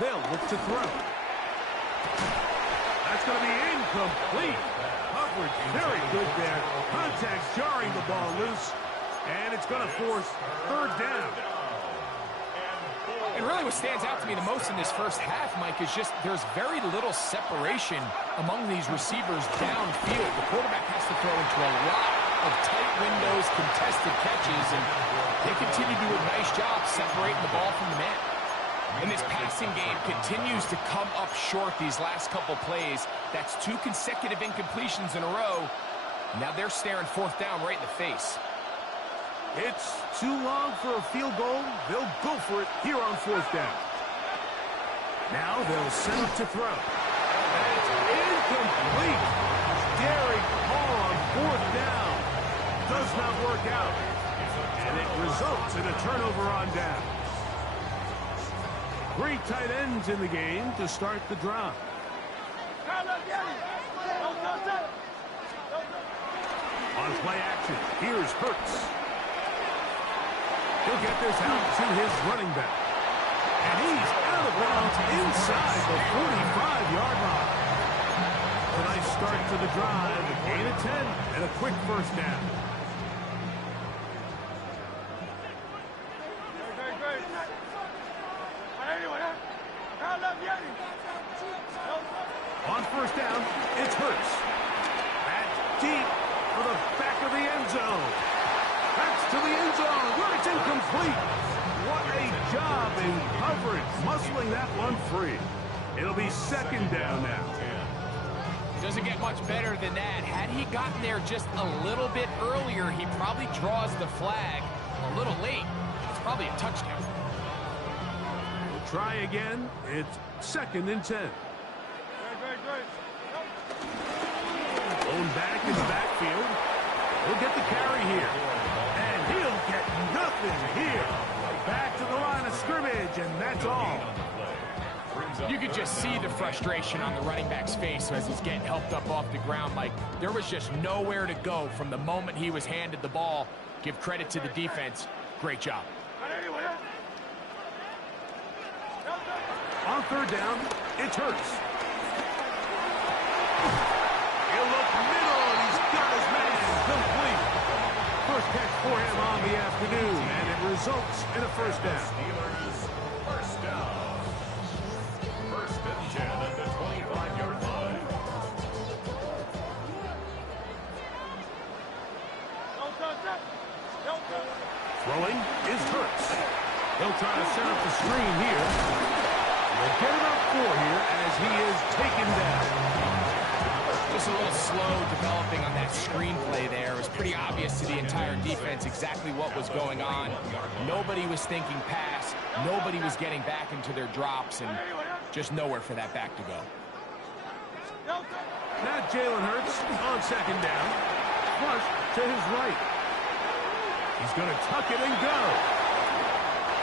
They'll look to throw. That's going to be incomplete. Coverage very good there. Contact jarring the ball loose. And it's going to force 3rd down. And really what stands out to me the most in this first half, Mike, is just there's very little separation among these receivers downfield. The quarterback has to throw into a lot of tight windows, contested catches, and they continue to do a nice job separating the ball from the man. And this passing game continues to come up short these last couple plays. That's 2 consecutive incompletions in a row. Now they're staring 4th down right in the face. It's too long for a field goal. They'll go for it here on 4th down. Now they'll send it to throw. That's incomplete. Daring Hall on 4th down. Does not work out. And it results in a turnover on down. 3 tight ends in the game to start the drive. On play action, here's Hurts. He'll get this out to his running back. And he's out of bounds inside the 45-yard line. A nice start to the drive, a gain of 10, and a quick first down. On 1st down, it's Hurts. That's deep for the back of the end zone. That's to the end zone where it's incomplete. What a job in coverage, muscling that one free. It'll be 2nd down now. Doesn't get much better than that. Had he gotten there just a little bit earlier, he probably draws the flag a little late. It's probably a touchdown. We'll try again. It's 2nd and 10. Going back in the backfield. He'll get the carry here. And he'll get nothing here. Back to the line of scrimmage, and that's all. You could just see the frustration on the running back's face as he's getting helped up off the ground. Like, there was just nowhere to go from the moment he was handed the ball. Give credit to the defense. Great job. On 3rd down, it's Hurts. He'll look middle, and he's got his man complete. First catch for him on the afternoon, and it results in a 1st down. Steelers, 1st down. 1st and 10 at the 25-yard line. Throwing is Hurts. He'll try to set up the screen here. They'll get about 4 here as he is taken down. Just a little slow developing on that screenplay there. It was pretty obvious to the entire defense exactly what was going on. Nobody was thinking pass. Nobody was getting back into their drops, and just nowhere for that back to go. Now Jalen Hurts on 2nd down. Flush to his right. He's going to tuck it and go.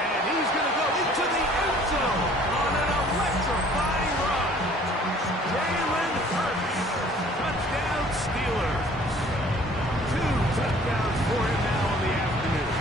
And he's going to go into the end zone on an electrifying run. Jalen Hurts. Touchdown Steelers. 2 touchdowns for him now on the afternoon.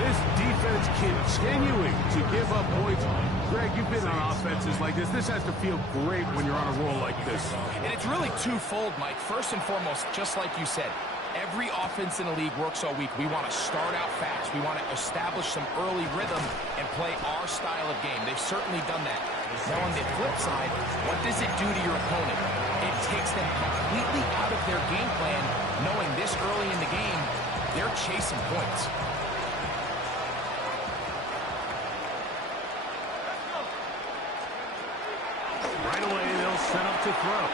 This defense continuing to give up points. Greg, you've been on offenses like this. This has to feel great when you're on a roll like this. And it's really twofold, Mike. First and foremost, just like you said, every offense in the league works all week. We want to start out fast. We want to establish some early rhythm and play our style of game. They've certainly done that. Now on the flip side, what does it do to your opponent? It takes them completely out of their game plan, knowing this early in the game, they're chasing points. Right away, they'll set up to throw.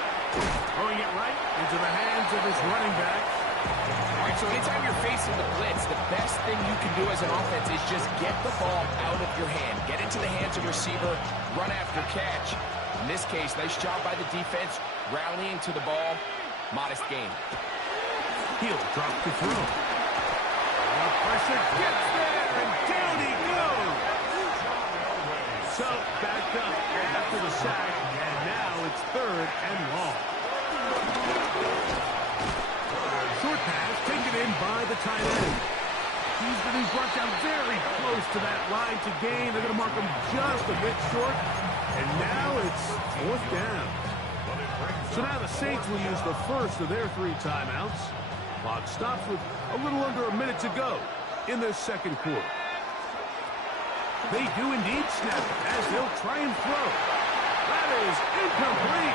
Throwing it right into the hands of his running back. All right, so anytime you're facing the blitz, the best thing you can do as an offense is just get the ball out of your hand. Get into the hands of the receiver, run after catch. In this case, nice job by the defense, rallying to the ball. Modest gain. He'll drop the throw. Pressure gets there, and down he goes. So, back up after the sack, and now it's 3rd and long. Short pass taken in by the tight end. He's brought down very close to that line to gain. They're going to mark him just a bit short. And now it's 4th down. So now the Saints will use the first of their 3 timeouts. Clock stops with a little under a minute to go in the 2nd quarter. They do indeed snap it as they'll try and throw. That is incomplete.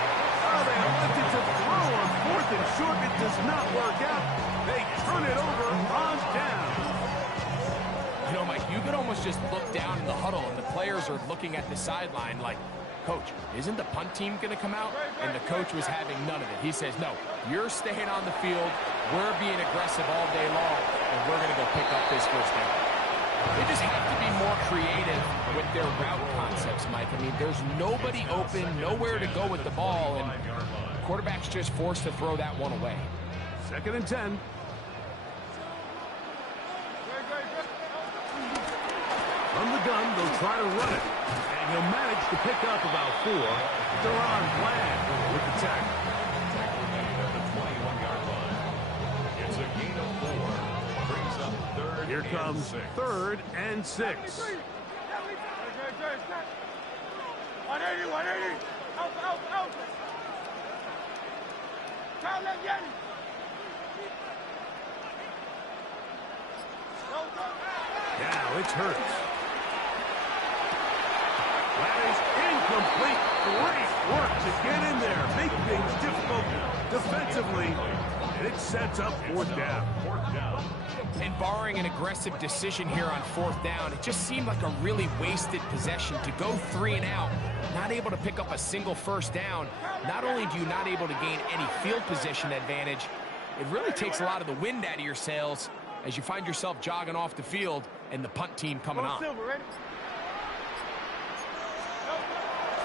Oh, they elected to throw on 4th and short. It does not work out. They turn it over on down. You know, Mike, you could almost just look down in the huddle, and the players are looking at the sideline like, Coach, isn't the punt team going to come out? And the coach was having none of it. He says, no, you're staying on the field. We're being aggressive all day long, and we're going to go pick up this 1st down. They just have to be more creative with their route concepts, Mike. I mean, there's nobody open, nowhere to go with the ball, and quarterback's just forced to throw that one away. 2nd and 10. From the gun, they'll try to run it. And he'll manage to pick up about 4. Deron Bland with the tackle. At the 21-yard line. It's a gain of 4. Brings up 3rd Here comes and 6. 3rd and 6. 180. Out. Now it's Hurts. That is incomplete. Great work to get in there. Make things difficult defensively. And it sets up 4th down. And barring an aggressive decision here on 4th down, it just seemed like a really wasted possession to go 3 and out, not able to pick up a single 1st down. Not only do you not able to gain any field position advantage, it really takes a lot of the wind out of your sails, as you find yourself jogging off the field and the punt team coming on.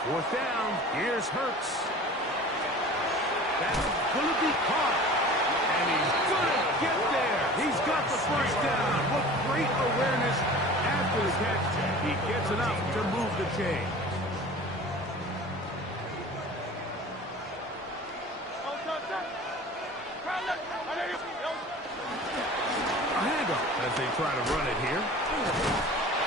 Fourth down, here's Hurts. That's going to be caught. And he's going to get there. He's got the first down. With great awareness after the catch, he gets enough to move the chains. A handoff as they try to run it here.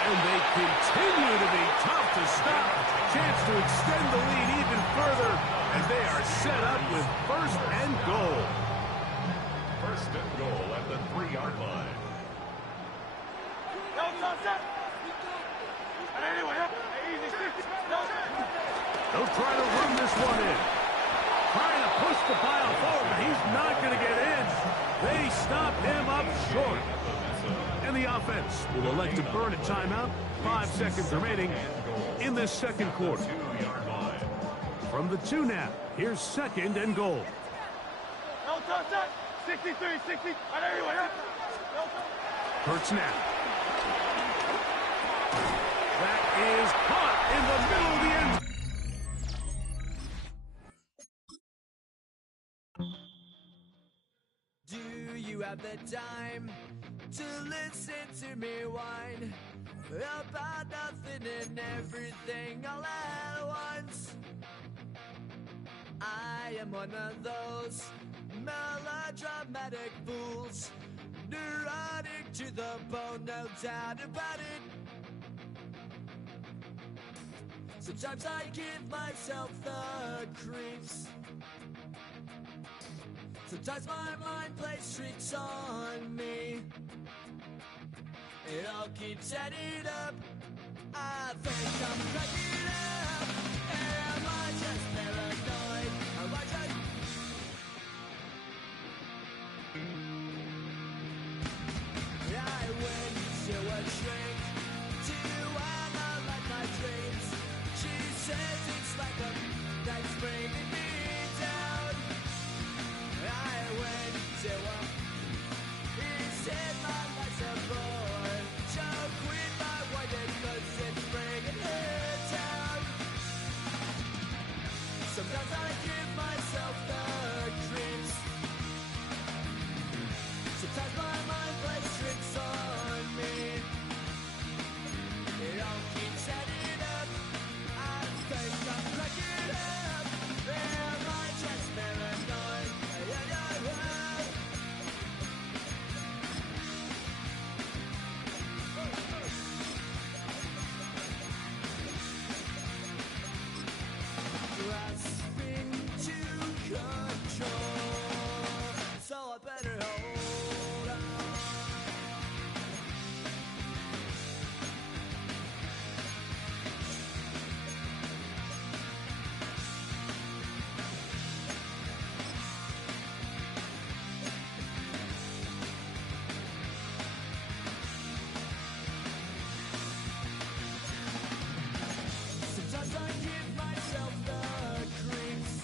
And they continue to be tough to stop. Chance to extend the lead even further as they are set up with first and goal. First and goal at the 3-yard line. They'll try to run this one in. Trying to push the pile forward, but he's not going to get in. They stop him up short. And the offense will elect to burn a timeout. 5 seconds remaining in this second quarter. From the 2 now, here's second and goal. 63, 60. Hurts now. That is caught in the middle of the end. Do you have the time to listen to me whine about nothing and everything all at once? I am one of those melodramatic fools, neurotic to the bone, no doubt about it. Sometimes I give myself the creeps. Sometimes my mind plays tricks on me. It all keeps adding up. I think I'm cracking up. Am I just paranoid? Am I just... I went to a shrink to analyze my dreams. She says it's like a night's bringing me down. I went to a... He said my life's a bore. So quit my white cause it's bringing her down. Sometimes I give myself the creeps. Sometimes my mind plays tricks on me. It all keeps adding up. I think I'm cracking up. Am I just paranoid? Grasping to control, so I better hold on. Sometimes I give myself the creeps.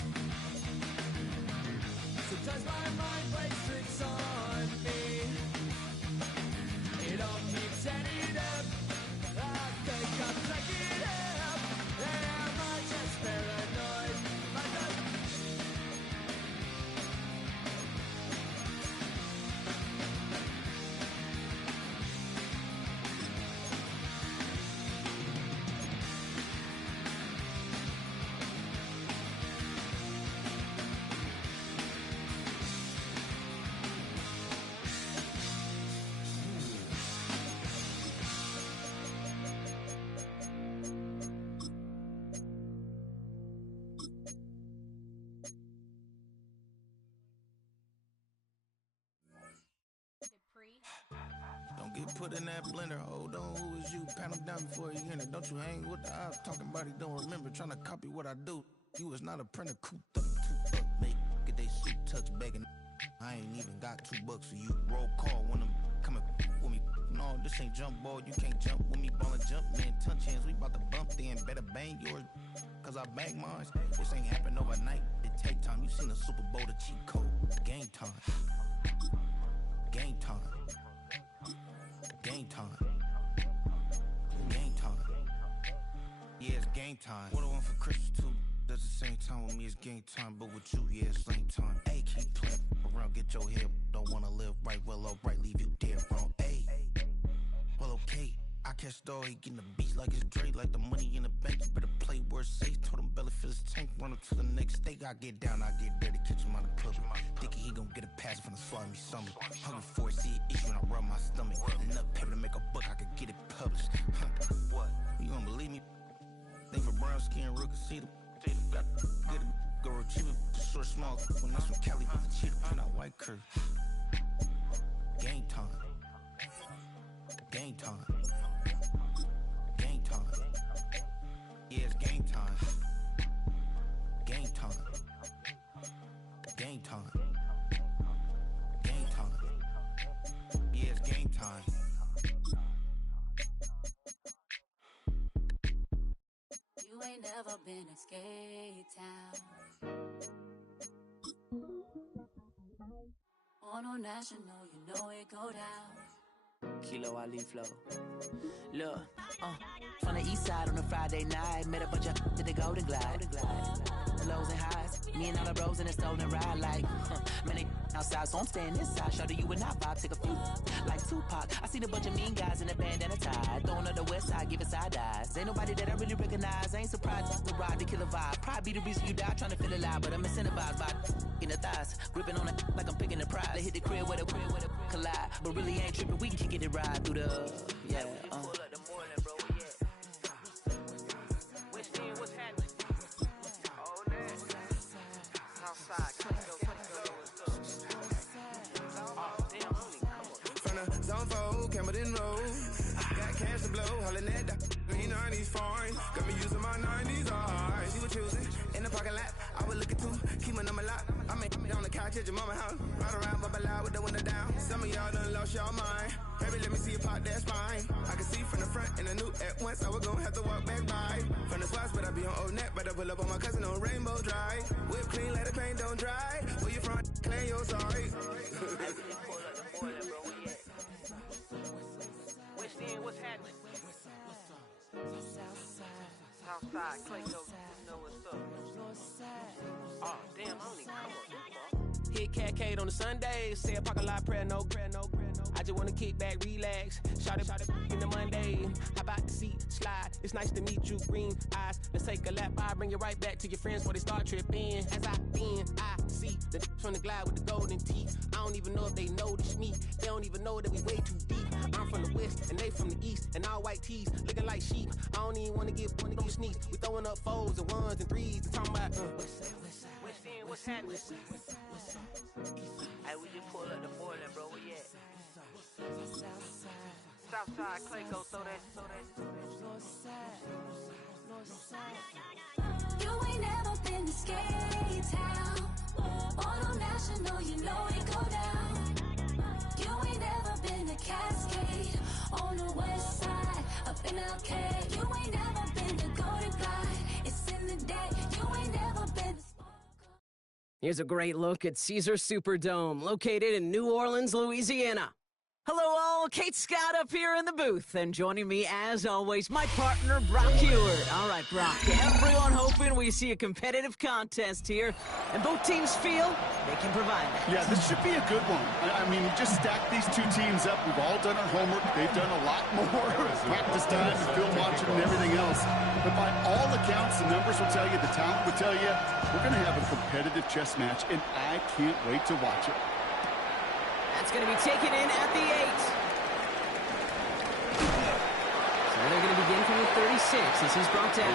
Sometimes my mind plays tricks on me. It all keeps adding up. I think I'm cracking up. Am I just paranoid? Am I just... Don't get put in that blender. Hold on, who is you? Pat him down before he in it. Don't you hang with the ops talking about he don't remember. Trying to copy what I do. You was not a printer. Cooped up, mate. Get they suit tucks begging. I ain't even got $2 for you. Roll call when I'm coming with me. No, this ain't jump ball. You can't jump with me. Ballin' jump, man. Touch hands. We about to bump then. Better bang yours. Cause I bang mine. This ain't happen overnight. It take time. You seen a Super Bowl, the cheat code. Game time. Game time. Game time. Game time. Yeah, it's game time. What I want for Christmas too. At the same time with me, it's game time. But with you, yeah, it's lame time. Hey, keep playing around, get your head. Don't wanna live right, well, alright, leave you dead wrong. Hey, well, okay. I catch the dog, he getting the beats like it's Dre, like the money in the bank. You better play where it's safe. Told him belly fill his tank, run him to the next state. I get down, I get dirty, catch him on the club. Thinking he gon' get a pass from the swallow me stomach. Hungry for it, see it issue and I rub my stomach. Enough paper to make a book, I could get it published. What? You don't believe me? Think for brown skin, real can see them. Got get it, go retrieve it. Just short, small. When that's from Cali with the cheetah print out white curve. Game time. Game time. Game time. Yeah, it's game time. Game time. Game time. Game time. Yeah, it's game time. You ain't never been in skate town. On a national, you know it go down. Kilo Ali flow. Look, from the east side on a Friday night, met a bunch of to the Golden Glide. Lows and highs, me and all the bros in a stolen ride like, man, they outside, so I'm staying inside. Show you and I vibe, take a few, like Tupac. I seen a bunch of mean guys in a bandana tie, throwing up the west side, giving side eyes. Ain't nobody that I really recognize, I ain't surprised to ride the killer vibe. Probably be the reason you die, trying to feel alive, but I'm incentivized by in the thighs, gripping on it like I'm picking the prize. They hit the crib where the collide, but really ain't tripping, we can kick it ride through the, yeah, Zone 4, Campbellton Road. Got cash to blow, hollin' at the green 90s foreign. Got me using my 90s eyes. She was choosing in the parking lot. I was looking too, keep my number locked. I make it on the couch at your mama house. Ride around, bubble loud with the window down. Some of y'all done lost y'all mind. Baby, let me see you pop, that's fine. I can see from the front and I knew at once I was gonna have to walk back by. From the spots, but I be on Old Net. But I pull up on my cousin on Rainbow Drive. Whip clean, let the paint don't dry. Where you from? Claim your sorry. What's happening? Southside, Clayco, you know what's up. Oh, damn, I don't even come up this far. Hit Catcade on the Sunday, say a parking lot prayer, no. I just wanna kick back, relax, shout it in the Monday. How about the seat, slide, it's nice to meet you, green eyes. Let's take a lap, I bring you right back to your friends before they start tripping. As I see the from the glide with the golden teeth. I don't even know if they notice me, they don't even know that we way too deep. I'm from the west, and they from the east, and all white tees, looking like sheep. I don't even wanna get one of them sneaks. We throwing up fours and ones and threes, and talking about, what's happening? Hey, we just pull up the Portland, bro, where you at? Southside, Clayco, throw that. You ain't never been to skate town. On a national, you know it go down. You ain't never been to Cascade. On the west side, up in LK. You ain't never been to Golden Glide. It's in the day. You ain't never been to... Here's a great look at Caesar Superdome, located in New Orleans, Louisiana. Hello all, Kate Scott up here in the booth, and joining me as always, my partner, Brock Ewart. All right, Brock, everyone hoping we see a competitive contest here, and both teams feel they can provide that. Yeah, this should be a good one. I mean, you just stack these two teams up. We've all done our homework. They've done a lot more practice time and film watching and everything else. But by all accounts, the numbers will tell you, the talent will tell you, we're going to have a competitive chess match, and I can't wait to watch it. That's going to be taken in at the 8. So they're going to begin from the 36 as he's brought down.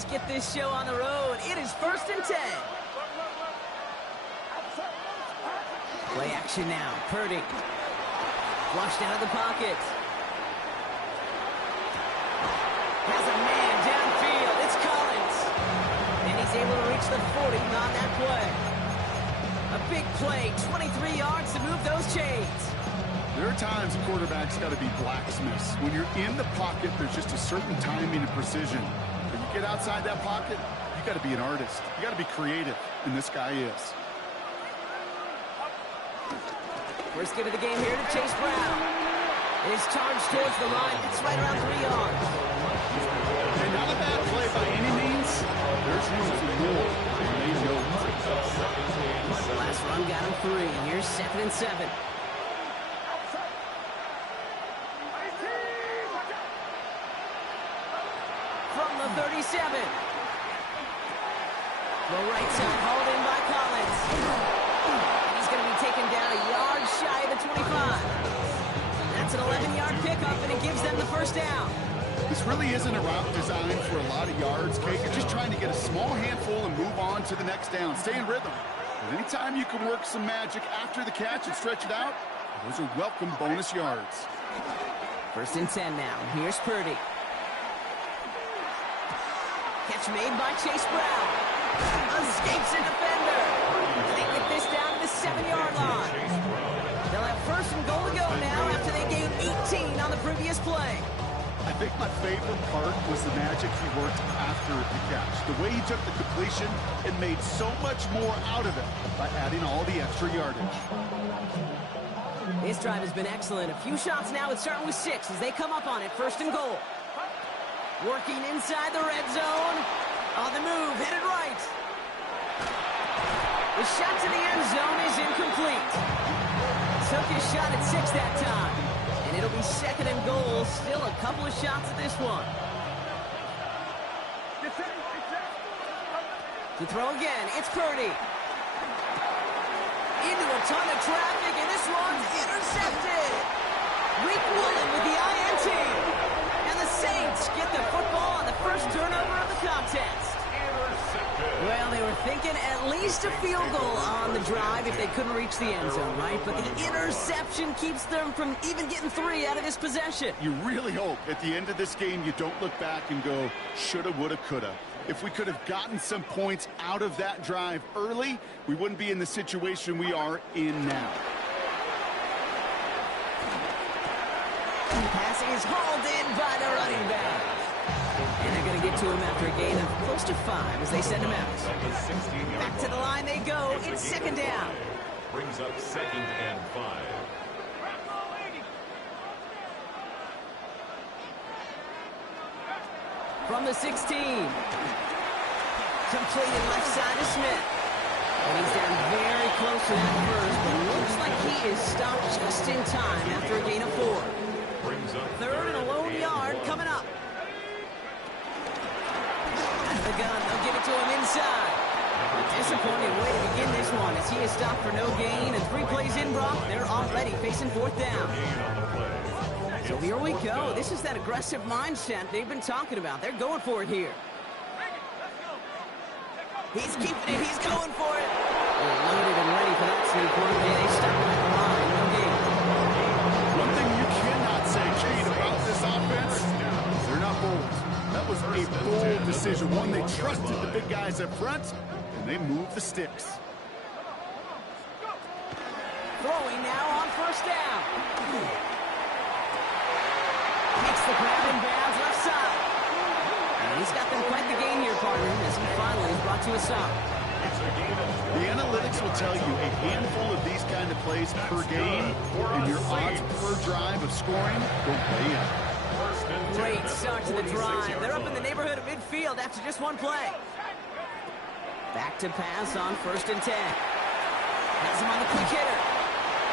let's get this show on the road. It is 1st and 10. Play action now. Purdy. Flushed out of the pocket. Has a man downfield. It's Collins. And he's able to reach the 40 on that play. A big play, 23 yards to move those chains. There are times quarterbacks got to be blacksmiths. When you're in the pocket, there's just a certain timing and precision. When you get outside that pocket, you got to be an artist. You got to be creative, and this guy is. First give of the game here to Chase Brown. It is charged towards the line. It's right around 3 yards. And not a bad play by any means. There's room for more. Last run got him 3. Here's 2nd and 7. From the 37. The right side hauled in by Collins. He's going to be taken down a yard shy of the 25. That's an 11-yard pickup, and it gives them the first down. This really isn't a route designed for a lot of yards, Kate. You're just trying to get a small handful and move on to the next down. Stay in rhythm. But anytime you can work some magic after the catch and stretch it out, those are welcome bonus yards. 1st and 10 now. Here's Purdy. Catch made by Chase Brown. Escapes a defender. They get this down to the 7-yard line. They'll have 1st and goal to go now after they gained 18 on the previous play. I think my favorite part was the magic he worked after the catch. The way he took the completion and made so much more out of it by adding all the extra yardage. This drive has been excellent. A few shots now. It's starting with 6 as they come up on it. 1st and goal. Working inside the red zone. On the move, headed right. The shot to the end zone is incomplete. Took his shot at 6 that time. And it'll be 2nd and goal. Still a couple of shots at this one. To throw again, it's Purdy. Into a ton of traffic, and this one's intercepted. Reek Woolen with the INT. And the Saints get the football on the first turnover of the contest. Well, they were thinking at least a field goal on the drive if they couldn't reach the end zone, right? But the interception keeps them from even getting 3 out of this possession. You really hope at the end of this game you don't look back and go, shoulda, woulda, coulda. If we could have gotten some points out of that drive early, we wouldn't be in the situation we are in now. Pass is hauled in by the running back. And they're going to get to him after a gain of close to 5 as they send him out. Back to the line they go. It's 2nd down. Brings up 2nd and 5. From the 16. Completed left side to Smith. And he's down very close to that first, but looks like he is stopped just in time after a gain of 4. 3rd and a lone yard coming up. At the gun, they'll give it to him inside. Disappointing way to begin this one as he is stopped for no gain, and 3 plays in, Brock. They're already facing 4th down. So here we go. This is that aggressive mindset they've been talking about. They're going for it here. He's keeping it. He's going for it. They're loaded and ready for that sneak one. Yeah, they stop him at the line. No gain. One thing you cannot say, Kate, about this offense is they're not bold. That was a bold decision. One, they trusted the big guys up front, and they moved the sticks. Throwing now on 1st down. Makes the grab in bounds left side. And he's got them quite the gain here, partner, as he finally is brought to a stop. The analytics will tell you a handful of these kind of plays per game, and your odds per drive of scoring go way up. Great start to the drive. They're up in the neighborhood of midfield after just 1 play. Back to pass on 1st and 10. Has him on the quick hitter.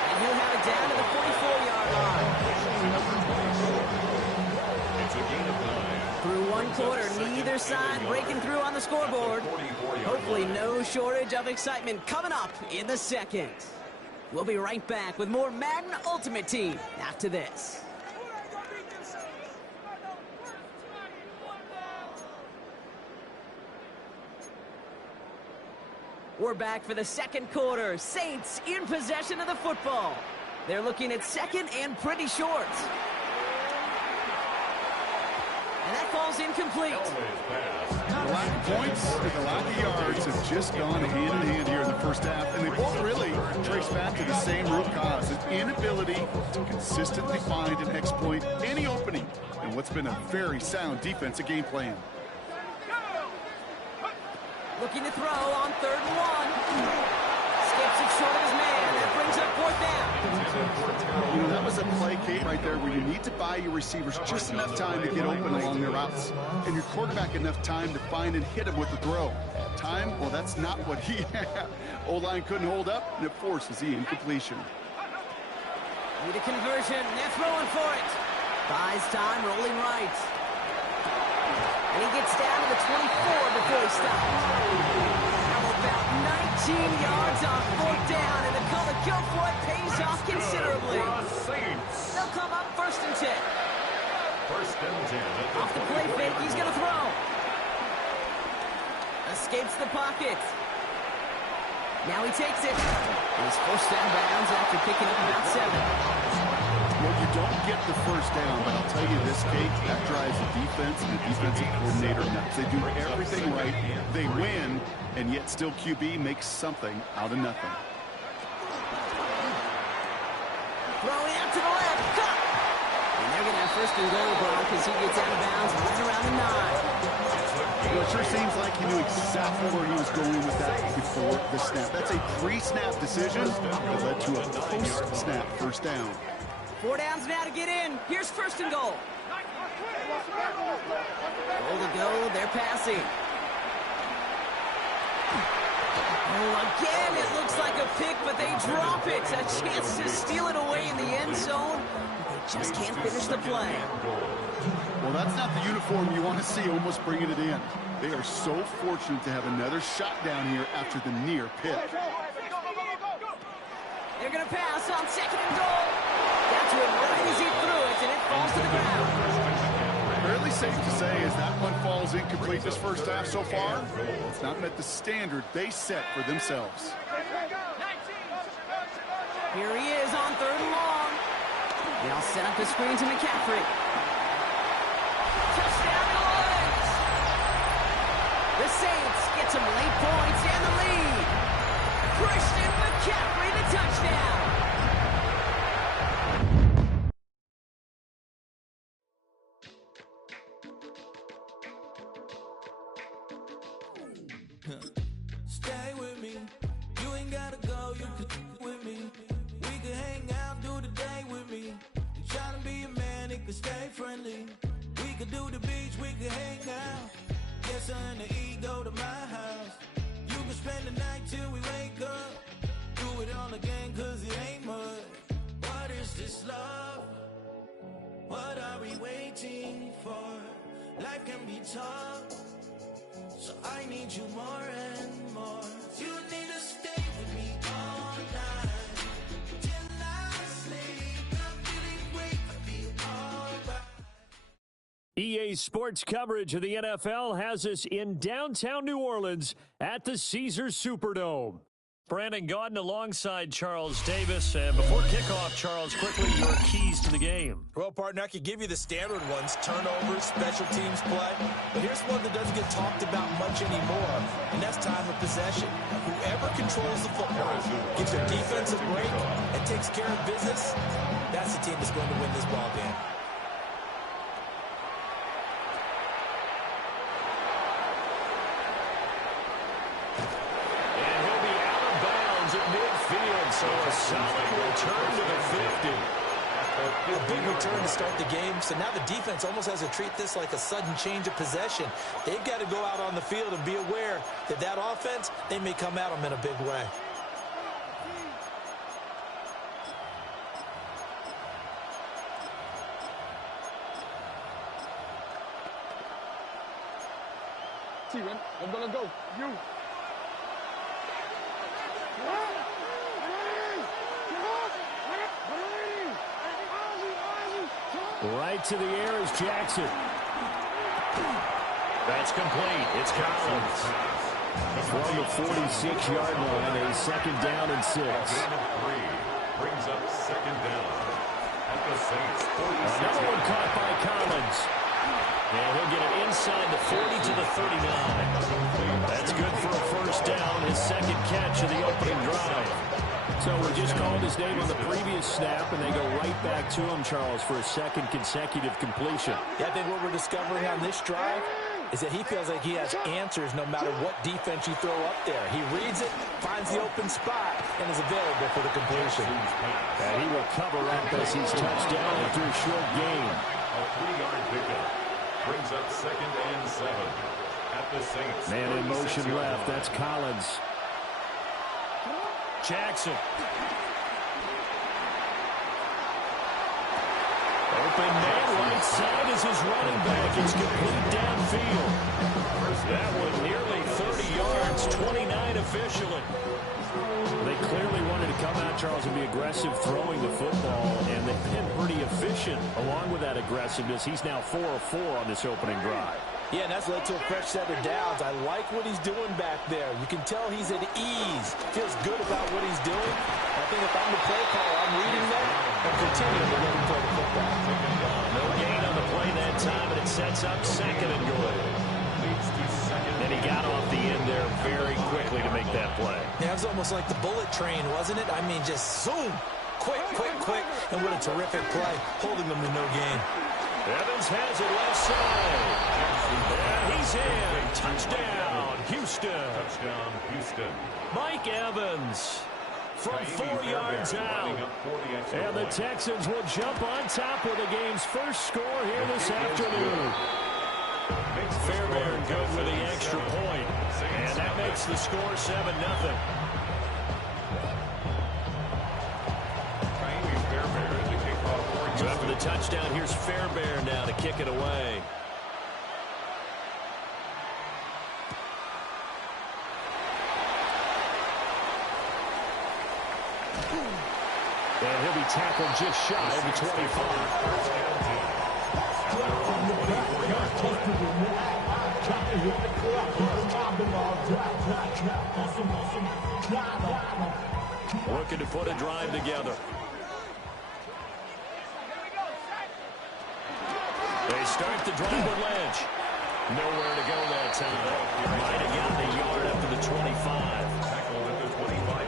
And he'll have it down to the 44-yard line. Through 1 quarter, neither side breaking through on the scoreboard. Hopefully no shortage of excitement coming up in the 2nd. We'll be right back with more Madden Ultimate Team after this. We're back for the second quarter. Saints in possession of the football. They're looking at second and pretty short. And that falls incomplete. The lack of points and the lack of yards have just gone hand in hand here in the first half, and they both really trace back to the same root cause, an inability to consistently find and exploit any opening in what's been a very sound defensive game plan. Looking to throw on 3rd and 1. Skips it short of his man. That brings up 4th down. You know, that was a play, Kate, right there where you need to buy your receivers just enough time to get open along their routes, and your quarterback enough time to find and hit him with the throw. Time, well, that's not what he had. O-line couldn't hold up, and it forces the incompletion. Need a conversion. They're throwing for it. Buys time, rolling right. And he gets down to the 24 before he stops. About 19 yards on 4th down, and the color go for it pays off considerably. They'll come up 1st and 10. 1st and 10. Off the play fake, he's going to throw. Escapes the pocket. Now he takes it. He's forced down bounds after picking up about 7. Well, you don't get the first down, but I'll tell you this, Kate, that drives the defense and the defensive coordinator nuts. They do everything right, they win, and yet still QB makes something out of nothing. Throwing out to the left, cut! And they're going to have 1st and goal, Brock, as he gets out of bounds right around the 9. Well, it sure seems like he knew exactly where he was going with that before the snap. That's a pre-snap decision that led to a post-snap 1st down. 4 downs now to get in. Here's 1st and goal. Goal to go. They're passing. Oh, again, it looks like a pick, but they drop it. A chance to steal it away in the end zone. They just can't finish the play. Well, that's not the uniform you want to see almost bringing it in. They are so fortunate to have another shot down here after the near pick. They're going to pass on 2nd and goal. Got to him right as he threw it, and it falls to the ground. Fairly safe to say as that one falls incomplete this first half so far, it's not met the standard they set for themselves. Here he is on 3rd and long. They'll set up the screen to McCaffrey. Touchdown Lions! The Saints get some late points and the lead. Christian McCaffrey the touchdown. Stay with me. You ain't gotta go, you can with me. We can hang out, do the day with me. You tryna be a man, it can stay friendly. We could do the beach, we can hang out. Get something to eat, go to my house. You can spend the night till we wake up. Do it all again, cause it ain't much. What is this love? What are we waiting for? Life can be tough, so I need you more and more. You need to stay with me all night till I sleep. I'm feeling great, I'll be alright. EA Sports coverage of the NFL has us in downtown New Orleans at the Caesars Superdome. Brandon Gaudin alongside Charles Davis. And before kickoff, Charles, quickly your keys to the game. Well, partner, I could give you the standard ones, turnovers, special teams play. But here's one that doesn't get talked about much anymore, and that's time of possession. Whoever controls the football, gives their defense a break, and takes care of business, that's the team that's going to win this ball game. So a solid return to the 50. A big return to start the game. So now the defense almost has to treat this like a sudden change of possession. They've got to go out on the field and be aware that that offense, they may come at them in a big way. Steven, I'm gonna go. You. Right to the air is Jackson. That's complete. It's Collins. From the 46-yard line, a second down and 6. Brings up second down at the Saints. Another one caught by Collins. And he'll get it inside the 40 to the 39. That's good for a first down, his second catch of the opening drive. So we just called his name on the previous snap, and they go right back to him, Charles, for a second consecutive completion. Yeah, I think what we're discovering on this drive is that he feels like he has answers no matter what defense you throw up there. He reads it, finds the open spot, and is available for the completion. And he will cover up as he's touched down after a short gain. A 3-yard pickup brings up second and 7 at the Saints. Man in motion left. That's Collins. Jackson. Open man right side is his running back. It's complete downfield. That one nearly 30 yards, 29 officially. They clearly wanted to come out, Charles, and be aggressive throwing the football, and they've been pretty efficient along with that aggressiveness. He's now 4 of 4 on this opening drive. Yeah, and that's led to a fresh set of downs. I like what he's doing back there. You can tell he's at ease. Feels good about what he's doing. I think if I'm the play caller, I'm reading that and continuing to let him throw the football. No gain on the play that time, and it sets up second and goal. And he got off the end there very quickly to make that play. Yeah, it was almost like the bullet train, wasn't it? I mean, just zoom. Quick, quick, quick. And what a terrific play, holding them to no gain. Evans has it left side. And he's in. Touchdown, Houston. Touchdown, Houston. Mike Evans from 4 yards out. And the Texans will jump on top with the game's first score here this afternoon. Fairbairn good with the extra point. And that makes the score 7-0. So after the touchdown, here's Fairbairn now to kick it away. And he'll be tackled just shy of the 25. Looking to put a drive together. They start the drive with Lynch. Nowhere to go that time. Might have gotten a yard up to the 25.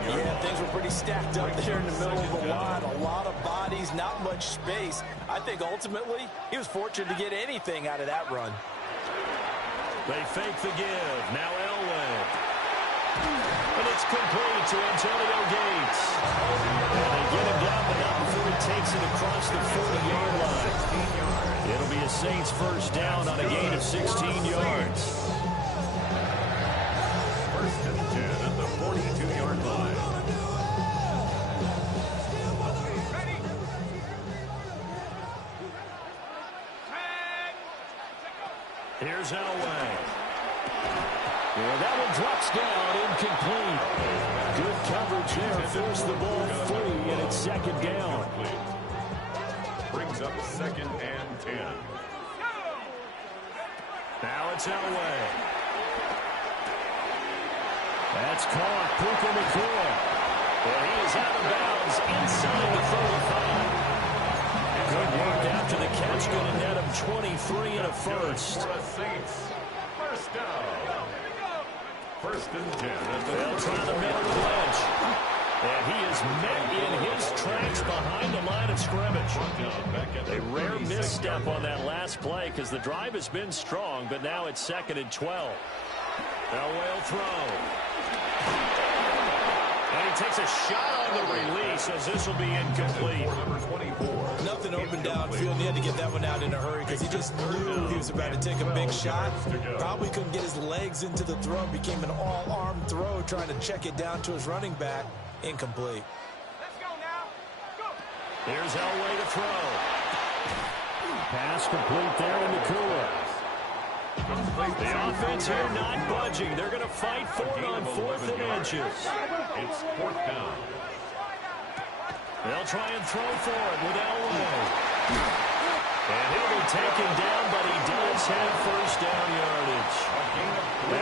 Yeah, things were pretty stacked up there in the middle of the line. A lot of bodies, not much space. I think ultimately he was fortunate to get anything out of that run. They fake the give. Now Elway. And it's complete to Antonio Gates. And they get him down, but not before he takes it across the 40-yard line. It'll be a Saints first down on a gain of 16 yards. First and 10 at the 42-yard line. Here's Elway. Yeah, that one drops down, incomplete. Good coverage there, forced the ball free, and it's second down. Brings up second and 10. Now it's Elway. That's caught. Puka McCoy. And he is out of bounds inside the 35. Good work after the catch. Going to net him 23 and a first. For a Saints. First down. First and 10. They'll try the middle with Lynch. And he is met in his tracks behind the line of scrimmage. A rare misstep on that last play because the drive has been strong, but now it's second and 12. Elway will throw. And he takes a shot on the release as this will be incomplete. Nothing open downfield. He had to get that one out in a hurry because he just knew he was about to take a big shot. Probably couldn't get his legs into the throw. Became an all-arm throw trying to check it down to his running back. Incomplete. Let's go now. Go. Here's Elway to throw. Pass complete there in the cooler. The offense here not budging. They're going to fight for it on 4th and inches. It's 4th down. They'll try and throw for it with Elway. And he'll be taken down, but he does have first down yardage.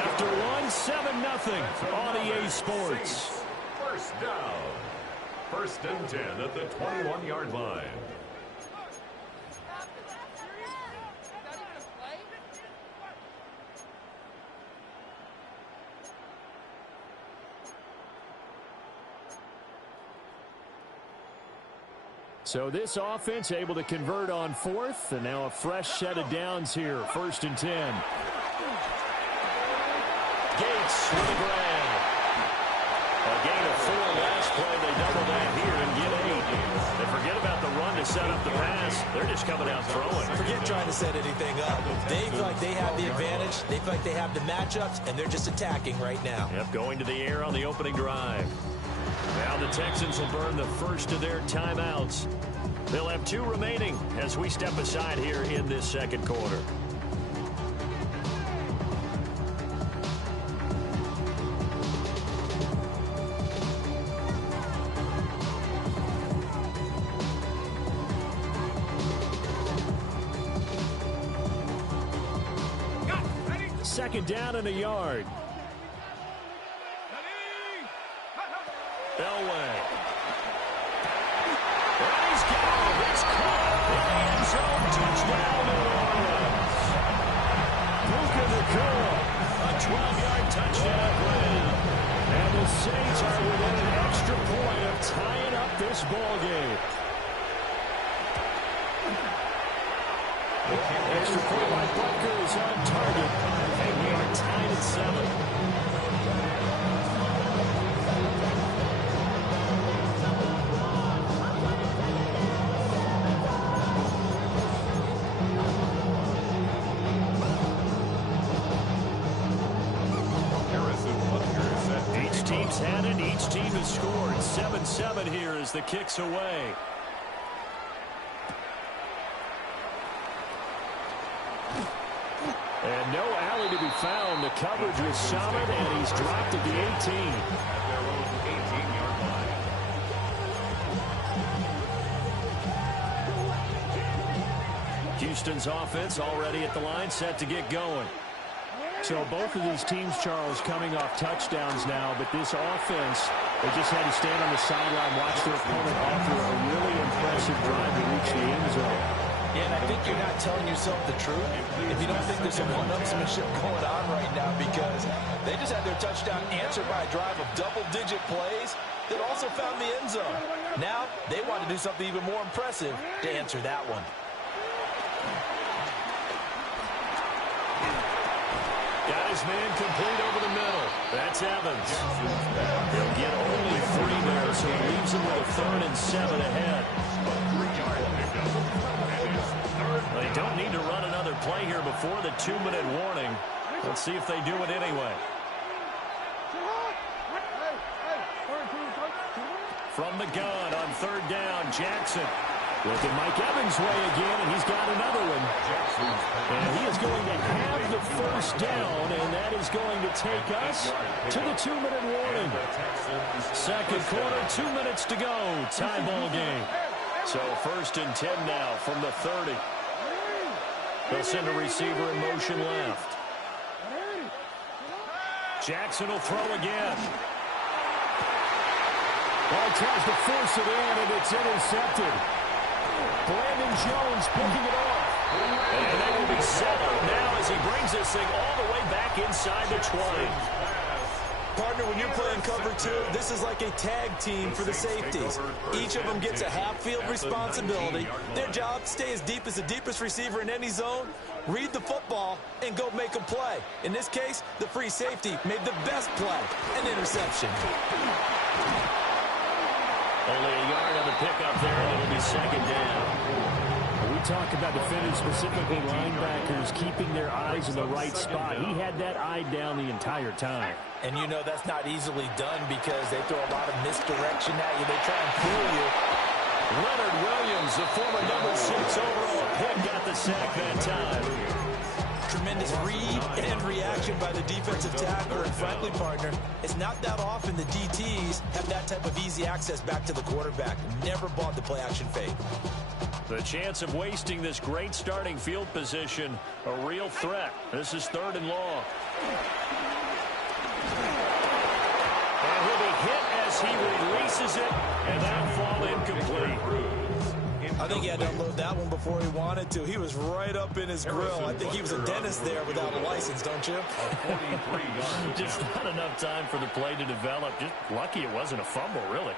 After one, 7-0 on EA Sports. First down. First and 10 at the 21-yard line. So this offense able to convert on fourth, and now a fresh set of downs here. First and 10. Gates with a grab. A gain of 4 last play. They double that here and get 8. They forget about the run to set up the pass. They're just coming out throwing. Forget trying to set anything up. They feel like they have the advantage. They feel like they have the matchups, and they're just attacking right now. Yep, going to the air on the opening drive. Now the Texans will burn the first of their timeouts. They'll have 2 remaining as we step aside here in this second quarter. Second down and a yard. Elway. And he's gone. It's caught in the end zone. Touchdown, New Orleans. Puka Nacua. A 12-yard touchdown win. And the Saints are within an extra point of tying up this ball game. Extra point by Butker is on target. And we are tied at 7. Had it. Each team has scored. 7-7 here as the kick's away. And no alley to be found. The coverage was solid, and he's dropped at the 18. At their own 18-yard line. Houston's offense already at the line, set to get going. So both of these teams, Charles, coming off touchdowns now, but this offense, they just had to stand on the sideline, watch their opponent offer a really impressive drive to reach the end zone. Yeah, and I think you're not telling yourself the truth if you don't think there's some one-upsmanship going on right now, because they just had their touchdown answered by a drive of double-digit plays that also found the end zone. Now they want to do something even more impressive to answer that one. Got his man complete over the middle. That's Evans. He'll get only 3 there, so he leaves him with a 3rd and 7 ahead. They don't need to run another play here before the 2-minute warning. Let's see if they do it anyway. From the gun on 3rd down, Jackson. Looking Mike Evans' way again, and he's got another one. And he is going to have the first down, and that is going to take us to the 2-minute warning. Second quarter, 2 minutes to go. Tie ball game. So 1st and 10 now from the 30. They'll send a receiver in motion left. Jackson will throw again. Ball tries to force it in, and it's intercepted. Brandon Jones picking it off. And they will be settled now as he brings this thing all the way back inside the 20. Partner, when you're playing cover 2, this is like a tag team for the safeties. Each of them gets a half-field responsibility. Their job, stay as deep as the deepest receiver in any zone, read the football, and go make a play. In this case, the free safety made the best play, an interception. Only a yard on the pickup there, and it'll be 2nd down. We talk about defenders, specifically linebackers, keeping their eyes in the right spot. He had that eye down the entire time. And you know that's not easily done because they throw a lot of misdirection at you. They try and fool you. Leonard Williams, the former number 6 overall pick, got the sack that time. Tremendous read and reaction by the defensive tackle. And frankly, partner, it's not that often the DTs have that type of easy access back to the quarterback. Never bought the play-action fake. The chance of wasting this great starting field position, a real threat. This is 3rd and long. And he'll be hit as he releases it, and that'll fall incomplete. I think he had to unload that one before he wanted to. He was right up in his grill. I think he was a dentist there without a license, don't you? Just not enough time for the play to develop. Just lucky it wasn't a fumble, really.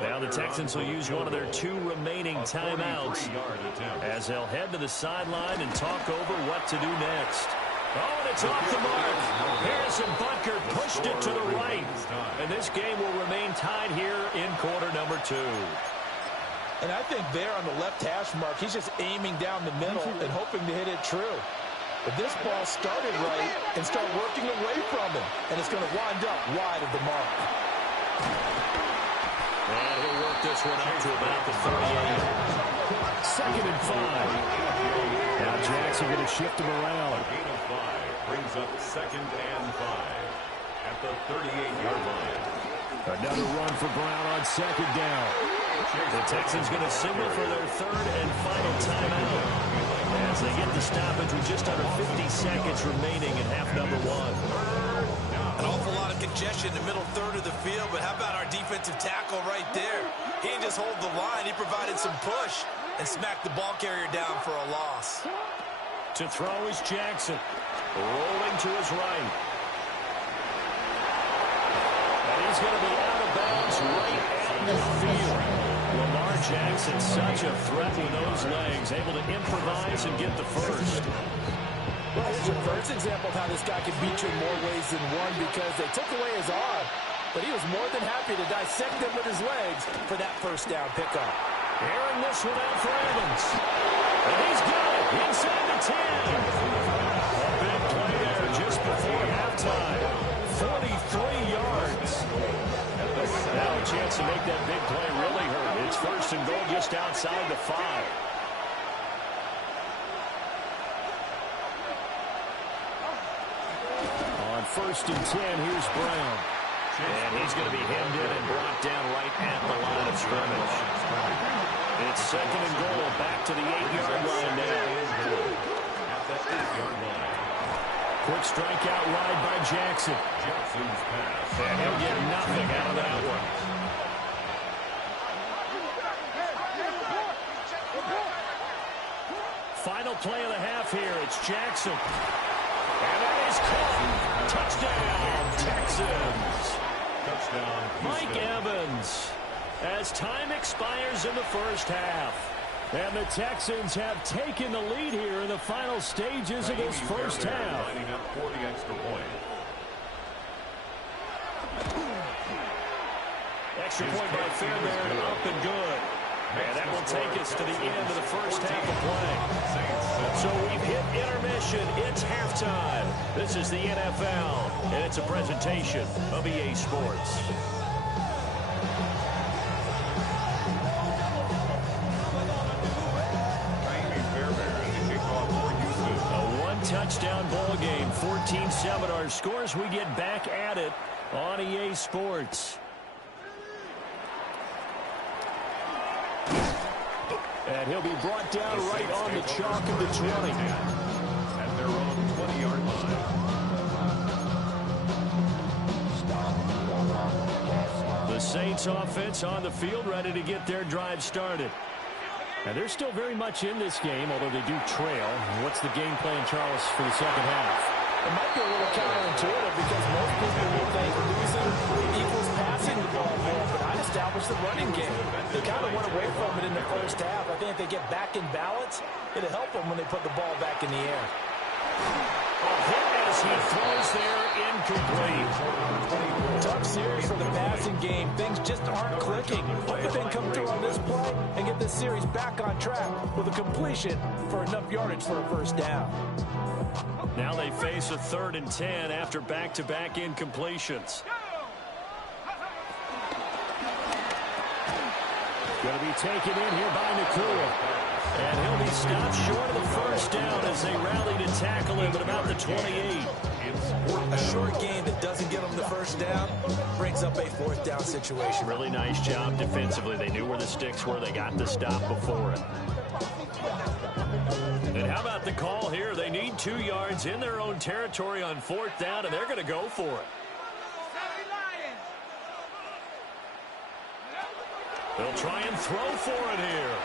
Now the Texans will use one of their 2 remaining timeouts as they'll head to the sideline and talk over what to do next. Oh, and it's off the mark. Harrison Butker pushed it to the right. And this game will remain tied here in quarter number 2. And I think there on the left hash mark, he's just aiming down the middle and hoping to hit it true. But this ball started right and start working away from him. And it's going to wind up wide of the mark. And he'll work this one up to about the 38. 2nd and 5. Now Jackson going to shift him around. A gain of 5 brings up 2nd and 5 at the 38-yard line. Another run for Brown on 2nd down. The Texans going to signal for their 3rd and final timeout as they get the stoppage with just under 50 seconds remaining in half number 1. An awful lot of congestion in the middle 3rd of the field, but how about our defensive tackle right there? He didn't just hold the line, he provided some push and smacked the ball carrier down for a loss. To throw is Jackson, rolling to his right. And he's going to be out of bounds right at midfield. Lamar Jackson, such a threat with those legs, able to improvise and get the first. Well, here's your first example of how this guy can beat you in more ways than one, because they took away his arm, but he was more than happy to dissect him with his legs for that first down pickup. Airing this one out for Evans. And he's got it inside the 10. A big play there just before halftime. 43 yards. Now a chance to make that big play really hurt. It's 1st and goal just outside the 5. On 1st and 10, here's Brown. And he's going to be hemmed in and brought down right at the line of scrimmage. It's 2nd and goal, back to the 8-yard line now. Quick strikeout wide by Jackson. And he'll get nothing out of that one. Final play of the half here. It's Jackson. And that is caught. Touchdown, Texans. Touchdown, Mike Evans. As time expires in the first half. And the Texans have taken the lead here in the final stages of this first half. Lining up for the extra point. Extra point by Fairbairn, up and good. And that will take us to the end of the first half of play. So we've hit intermission. It's halftime. This is the NFL, and it's a presentation of EA Sports. A one-touchdown ball game, 14-7 our scores. We get back at it on EA Sports. And he'll be brought down right on the chalk of the 20. At their own 20-yard line. The Saints offense on the field, ready to get their drive started. And they're still very much in this game, although they do trail. What's the game plan, Charles, for the second half? It might be a little counterintuitive because most people will think losing equals passing the ball more, but I established the running game. They kind of went away from it in the first half. I think if they get back in balance, it'll help them when they put the ball back in the air. A hit as he throws there, incomplete. Tough series for the passing game. Things just aren't clicking. Hope they can come through on this play and get this series back on track with a completion for enough yardage for a first down. Now they face a 3rd and 10 after back-to-back incompletions. Going to be taken in here by Nakua. And he'll be stopped short of the first down as they rally to tackle him at about the 28. It's A short game that doesn't get them the first down brings up a 4th down situation. Really nice job defensively. They knew where the sticks were. They got the stop before it. And how about the call here? They need 2 yards in their own territory on 4th down, and they're going to go for it. They'll try and throw for it here.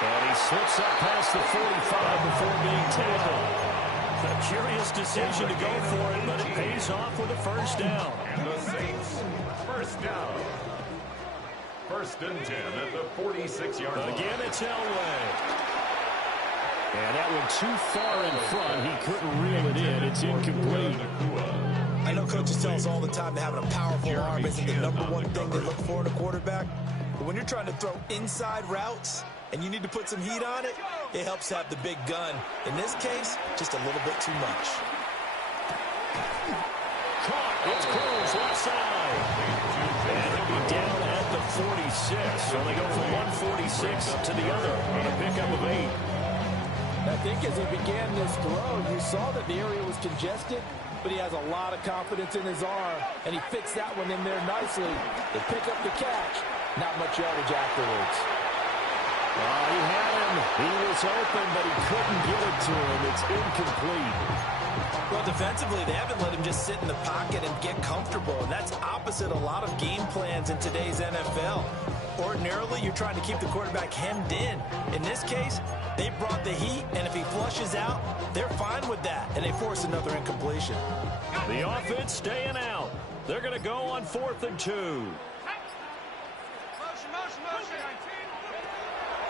And he slips up past the 45 before being tackled. A curious decision to go for it, but it pays off with a first down. And the Saints, first down. 1st and 10 at the 46-yard line. Again, it's Elway. And that one too far in front. He couldn't reel it in. It's incomplete. I know coaches tell us all the time that having a powerful arm isn't the #1 thing they look for in a quarterback. But when you're trying to throw inside routes and you need to put some heat on it, it helps have the big gun. In this case, just a little bit too much. Caught. It's close left side. And he'll be down at the 46. So they go from 146 to the other on a pickup of 8. I think as he began this throw, you saw that the area was congested, but he has a lot of confidence in his arm, and he fixed that one in there nicely. They pick up the catch. Not much yardage afterwards. He had him. He was open, but he couldn't get it to him. It's incomplete. Well, defensively, they haven't let him just sit in the pocket and get comfortable, and that's opposite a lot of game plans in today's NFL. Ordinarily, you're trying to keep the quarterback hemmed in. In this case, they brought the heat, and if he flushes out, they're fine with that, and they force another incompletion. The offense staying out. They're going to go on 4th and 2.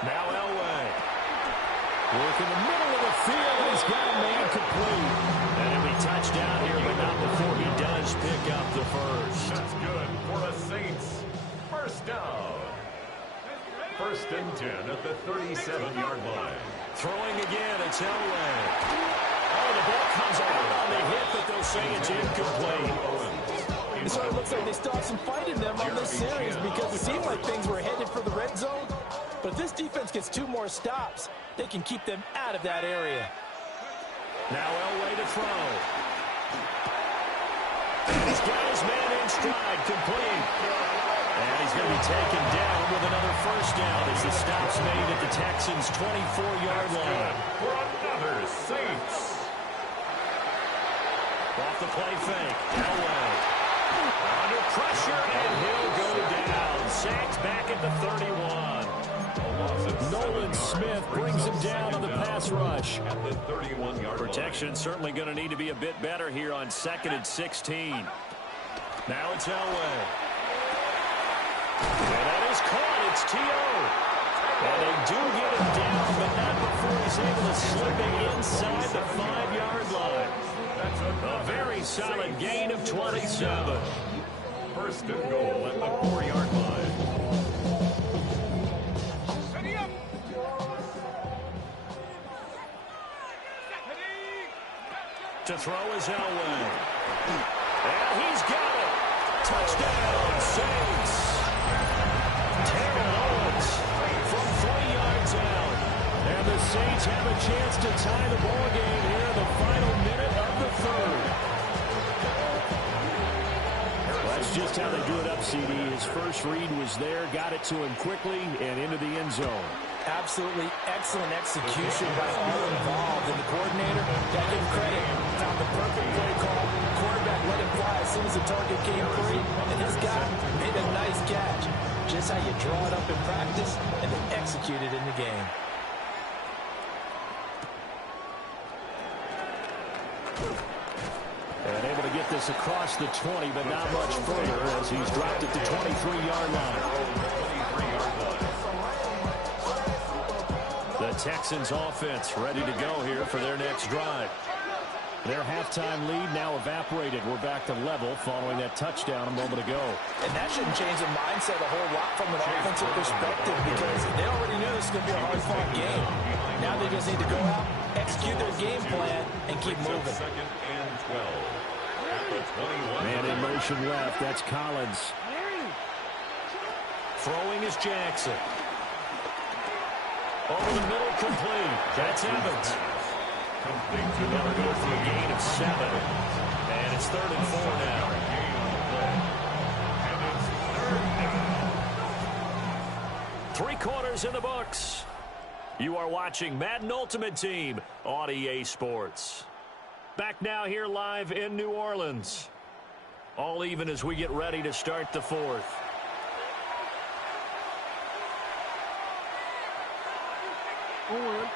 Now Elway. Work in the middle of the field. He's got a man complete. And he'll be touchdown here, but not before he does pick up the first. That's good for the Saints. First down. 1st and 10 at the 37-yard line. Throwing again, it's Elway. Oh, the ball comes out on the hit, but they'll say it's incomplete. It sort of looks like they still have some fight in them on this series because it seemed like things were headed for the red zone. But if this defense gets 2 more stops, they can keep them out of that area. Now Elway to throw. He's got his man in stride, complete. And he's going to be taken down with another first down as the stop's made at the Texans' 24-yard line. For another Saints. Off the play fake. Elway. Under pressure, and he'll go down. Sacked back at the 31. Nolan Smith brings him down on the pass rush. At the 31-yard line. Protection certainly going to need to be a bit better here on 2nd and 16. Now it's Elway. And that is caught. It's T.O. And they do get him down, but not before he's able to slip it inside the 5-yard line. A very solid gain of 27. 1st and goal at the 4-yard line. To throw is Elway. And he's got it. Touchdown, Saints. Terrell Owens from 3 yards out. And the Saints have a chance to tie the ball game here in the final minute of the 3rd. That's just how they drew it up, CD. His first read was there, got it to him quickly, and into the end zone. Absolutely excellent execution by all involved. And the coordinator, got to give him credit, found the perfect play call. Quarterback let him fly as soon as the target came free. And this guy made a nice catch. Just how you draw it up in practice and then execute it in the game. And able to get this across the 20, but not much further as he's dropped at the 23-yard line. The Texans offense ready to go here for their next drive. Their halftime lead now evaporated. We're back to level following that touchdown a moment ago. And that shouldn't change the mindset a whole lot from an offensive perspective because they already knew this was going to be a hard-fought game. Now they just need to go out, execute their game plan, and keep moving. 2nd and 12. At the 21. Man in motion left. That's Collins. Throwing is Jackson. Over the middle, complete. That's Evans. They'll go for a gain of 7. And it's 3rd and 4 now. Three quarters in the books. You are watching Madden Ultimate Team on EA Sports. Back now here live in New Orleans. All even as we get ready to start the 4th.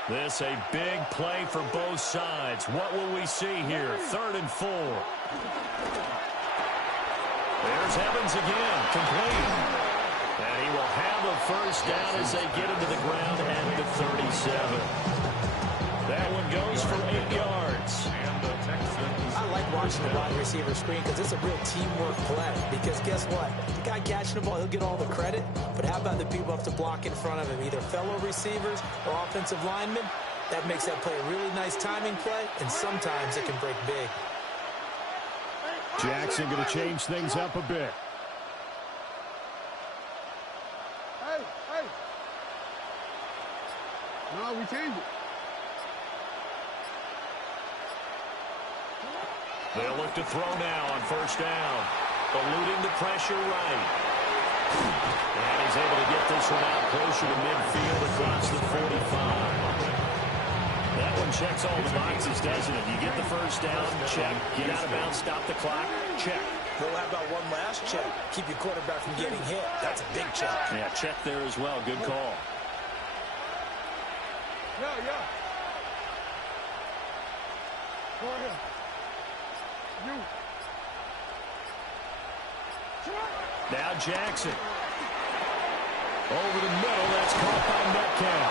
This a big play for both sides. What will we see here? 3rd and 4. There's Evans again, complete. And he will have a first down as they get into the ground at the 37. That one goes for 8 yards. I like watching the wide receiver screen because it's a real teamwork play. Because guess what? The guy catching the ball, he'll get all the credit. But how about the people have to block in front of him, either fellow receivers or offensive linemen? That makes that play a really nice timing play, and sometimes it can break big. Jackson going to change things up a bit. Hey. No, we changed it. They'll look to throw now on first down. Eluding the pressure right. And he's able to get this one out closer to midfield across the 45. That one checks all the boxes, doesn't it? You get the first down, check. Get out of bounds, stop the clock, check. Well, how about one last check? Keep your quarterback from getting hit. That's a big check. Yeah, check there as well. Good call. Yeah. Go ahead. You. Now Jackson. Over the middle, that's caught by Metcalf.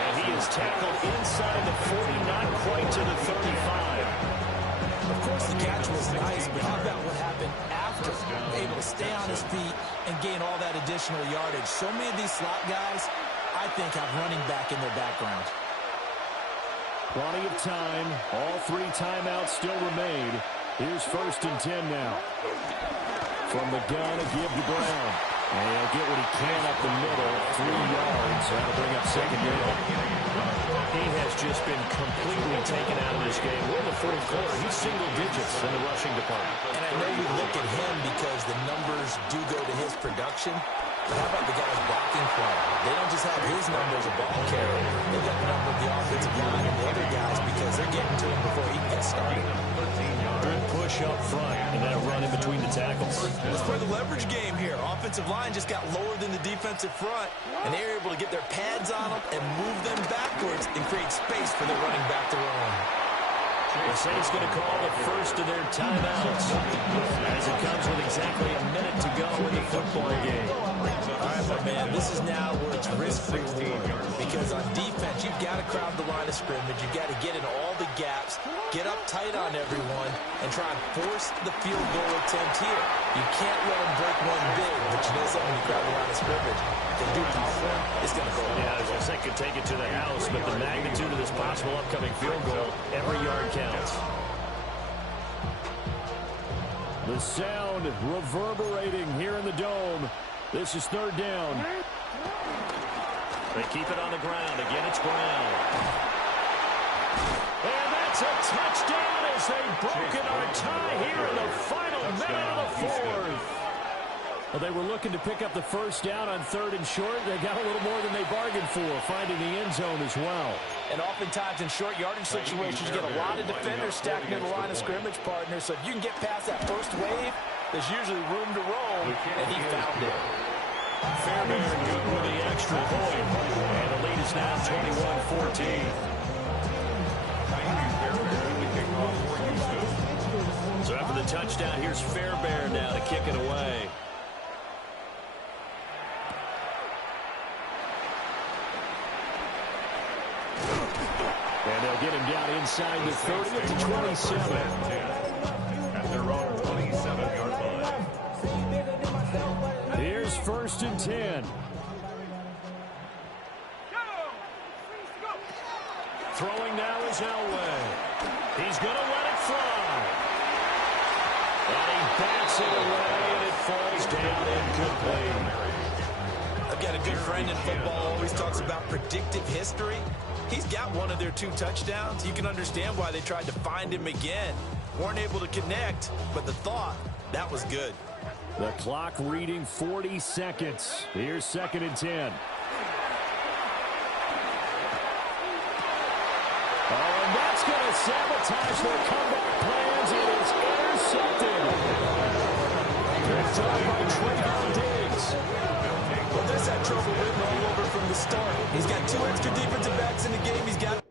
And he is tackled inside the 40, not quite to the 35. Of course, the catch was nice, but how about what happened after? Able to stay on his feet and gain all that additional yardage. So many of these slot guys, I think, have running back in their background. Plenty of time. All 3 timeouts still remain. Here's 1st and 10 now. From the gun, a give to Brown. And he'll get what he can up the middle. 3 yards. That'll bring up 2nd down. He has just been completely taken out of this game. We're in the 4th quarter. He's single digits in the rushing department. And I know we look at him because the numbers do go to his production. But how about the guys blocking for him? They don't just have his numbers of ball carry. They got the number of the offensive line and the other guys because they're getting to him before he gets started. Good push up front and that run in between the tackles. Let's play the leverage game here. Offensive line just got lower than the defensive front, and they were able to get their pads on them and move them backwards and create space for their running back to run. The Saints going to call the first of their timeouts as it comes with exactly a minute to go in the football game. All right, my man, this is now where it's risk-free because on defense, you've got to crowd the line of scrimmage. You've got to get in all the gaps, get up tight on everyone, and try and force the field goal attempt here. You can't let them break one big, but you know something when you crowd the line of scrimmage. If they do pop one, it's going to go. Yeah, I was going to say could take it to the house, but the magnitude of this possible upcoming field goal, every yard counts. The sound reverberating here in the dome. This is 3rd down. They keep it on the ground. Again, it's Brown. And that's a touchdown as they've broken our tie here in the final minute of the 4th. Well, they were looking to pick up the first down on 3rd and short. They got a little more than they bargained for, finding the end zone as well. And oftentimes in short yardage situations, you get a lot of defenders stacked near the line of scrimmage, partner. So if you can get past that first wave, there's usually room to roam, and he found it. Fairbairn good with the extra point. And the lead is now 21-14. So after the touchdown, here's Fairbairn now to kick it away. And they'll get him down inside the 30 to 27. At their own 27-yard line. Here's 1st and 10. Throwing now is Elway. He's going to let it fly. And he bats it away, and it falls down incomplete. I've got a good friend in football who always talks about predictive history. He's got one of their 2 touchdowns. You can understand why they tried to find him again. Weren't able to connect, but the thought, that was good. The clock reading 40 seconds. Here's 2nd and 10. Oh, and that's going to sabotage their comeback plans. It is intercepted. Picked up by Trayvon Diggs. Well, this had trouble written all over from the start. He's got 2 extra defensive backs in the game. He's got...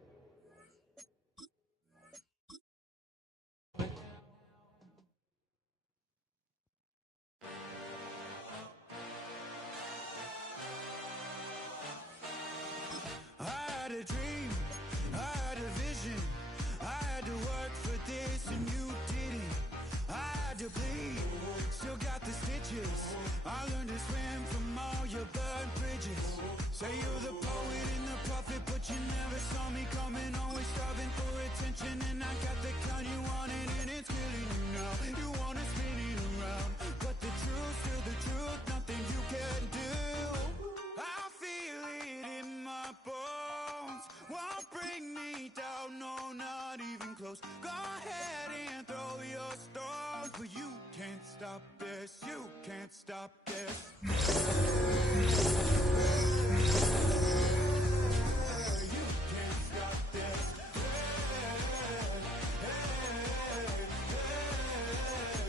I learned to swim from all your burnt bridges. Say you're the poet and the prophet, but you never saw me coming. Always striving for attention, and I got the kind you wanted, and it's killing you now. You wanna spin it around, but the truth's still the truth. Nothing you can do. I feel it in my bones. Won't bring me down, no, not even close. Go ahead and throw your stones, but you can't stop this. You can't stop this. You can't stop this.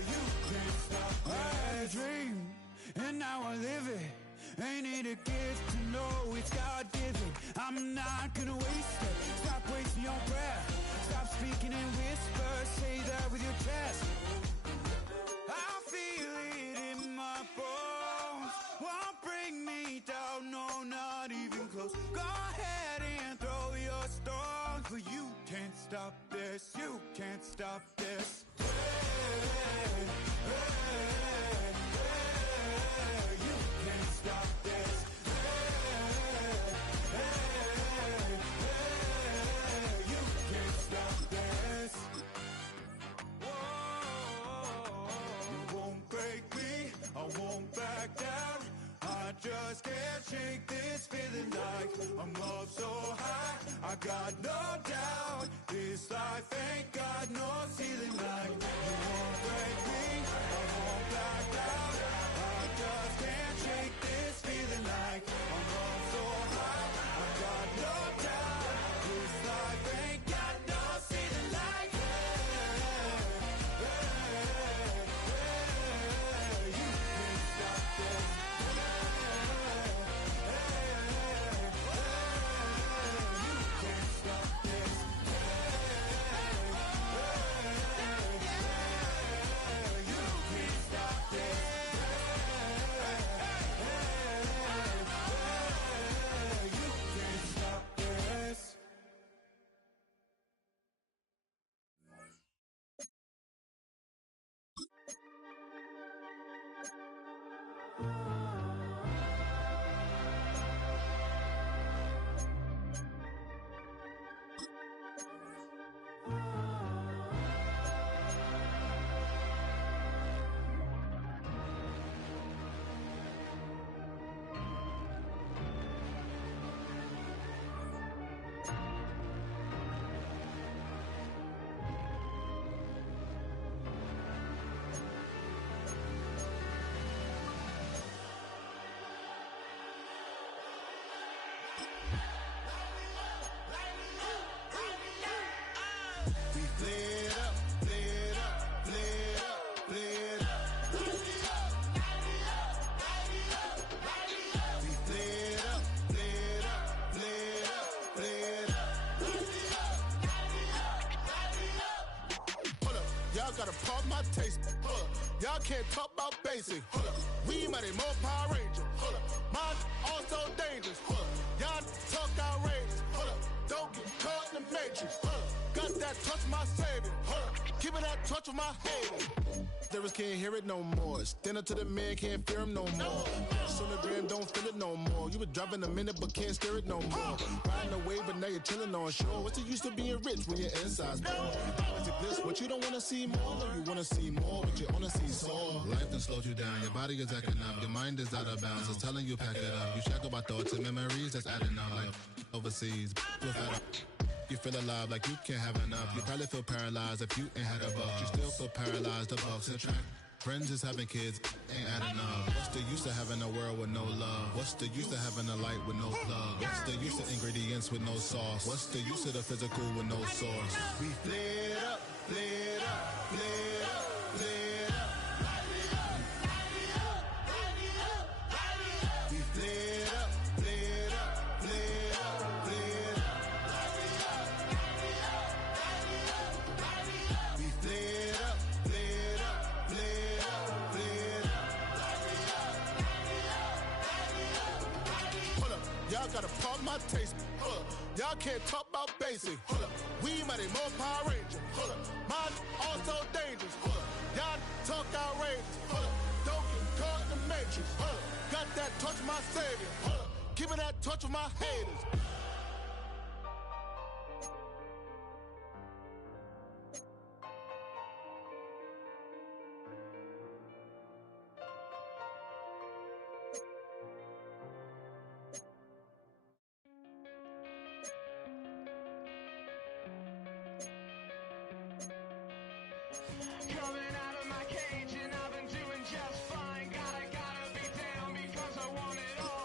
You can't stop this. I had a dream, and now I live it. Ain't it a gift to know it's God-given? I'm not gonna waste it. Stop wasting your breath. Stop speaking in whispers. Say that with your chest. I feel it in my bones. Won't bring me down, no, not even close. Go ahead and throw your stones, but you can't stop this. You can't stop this. You can't stop this. You can't stop this. You won't break me, I won't back down. I just can't shake this feeling like I'm up so high. I got no doubt this life ain't got no ceiling like. You won't break me, I won't back down. I just can't shake this feeling like I'm up so high. I got no doubt this life ain't got no ceiling like. You can't stop this. You can't stop this. You can't stop this. You can't stop this. We played up, played up, played up, played up. We played up, played up, played up, played up. Hold up, y'all gotta pump my taste. Hold up, y'all can't talk about basic. Hold up, we mighty more Power Ranger. Hold up, mine also dangerous. Hold up, y'all talk outrageous. Hold up, don't get caught in the matrix. Hold up. Got that touch my savior. Keeping that touch with my haters. Lyrics can't hear it no more. Stand up to the man, can't fear him no more. Wrist on the gram, don't feel it no more. You been driving a minute but can't steer it no more. Riding away but now you're chilling on shore. What's the use of being rich when your inside's poor? Is it bliss, but you don't want to see more? No, you want to see more, but you only see sore. Life done slowed you down, your body is acting up, your mind is out of bounds, it's telling you pack it up. You shack about thoughts and memories that's adding up like overseas. You feel alive like you can't have enough. You probably feel paralyzed if you ain't had a buck. You still feel paralyzed, the bucks attract. Friends is having kids, ain't adding up. What's the use of having a world with no love? What's the use of having a light with no plug? What's the use of ingredients with no sauce? What's the use of the physical with no source? We flared up, flared up, flared up, flared up. We flared up, flared up, flared up, flared up. We flared up, flared up, flared up, flared up. Hold up, y'all gotta pump my taste. Hold up, y'all can't talk about basic. Hold up, we mighty more Power Ranger. Hold up, mine also dangerous. Hold up, y'all talk outrageous. Hold up, don't get caught in the matrix. Hold up, got that touch of my savior. Hold up, give me that touch of my haters. Coming out of my cage and I've been doing just fine. Gotta be down because I want it all.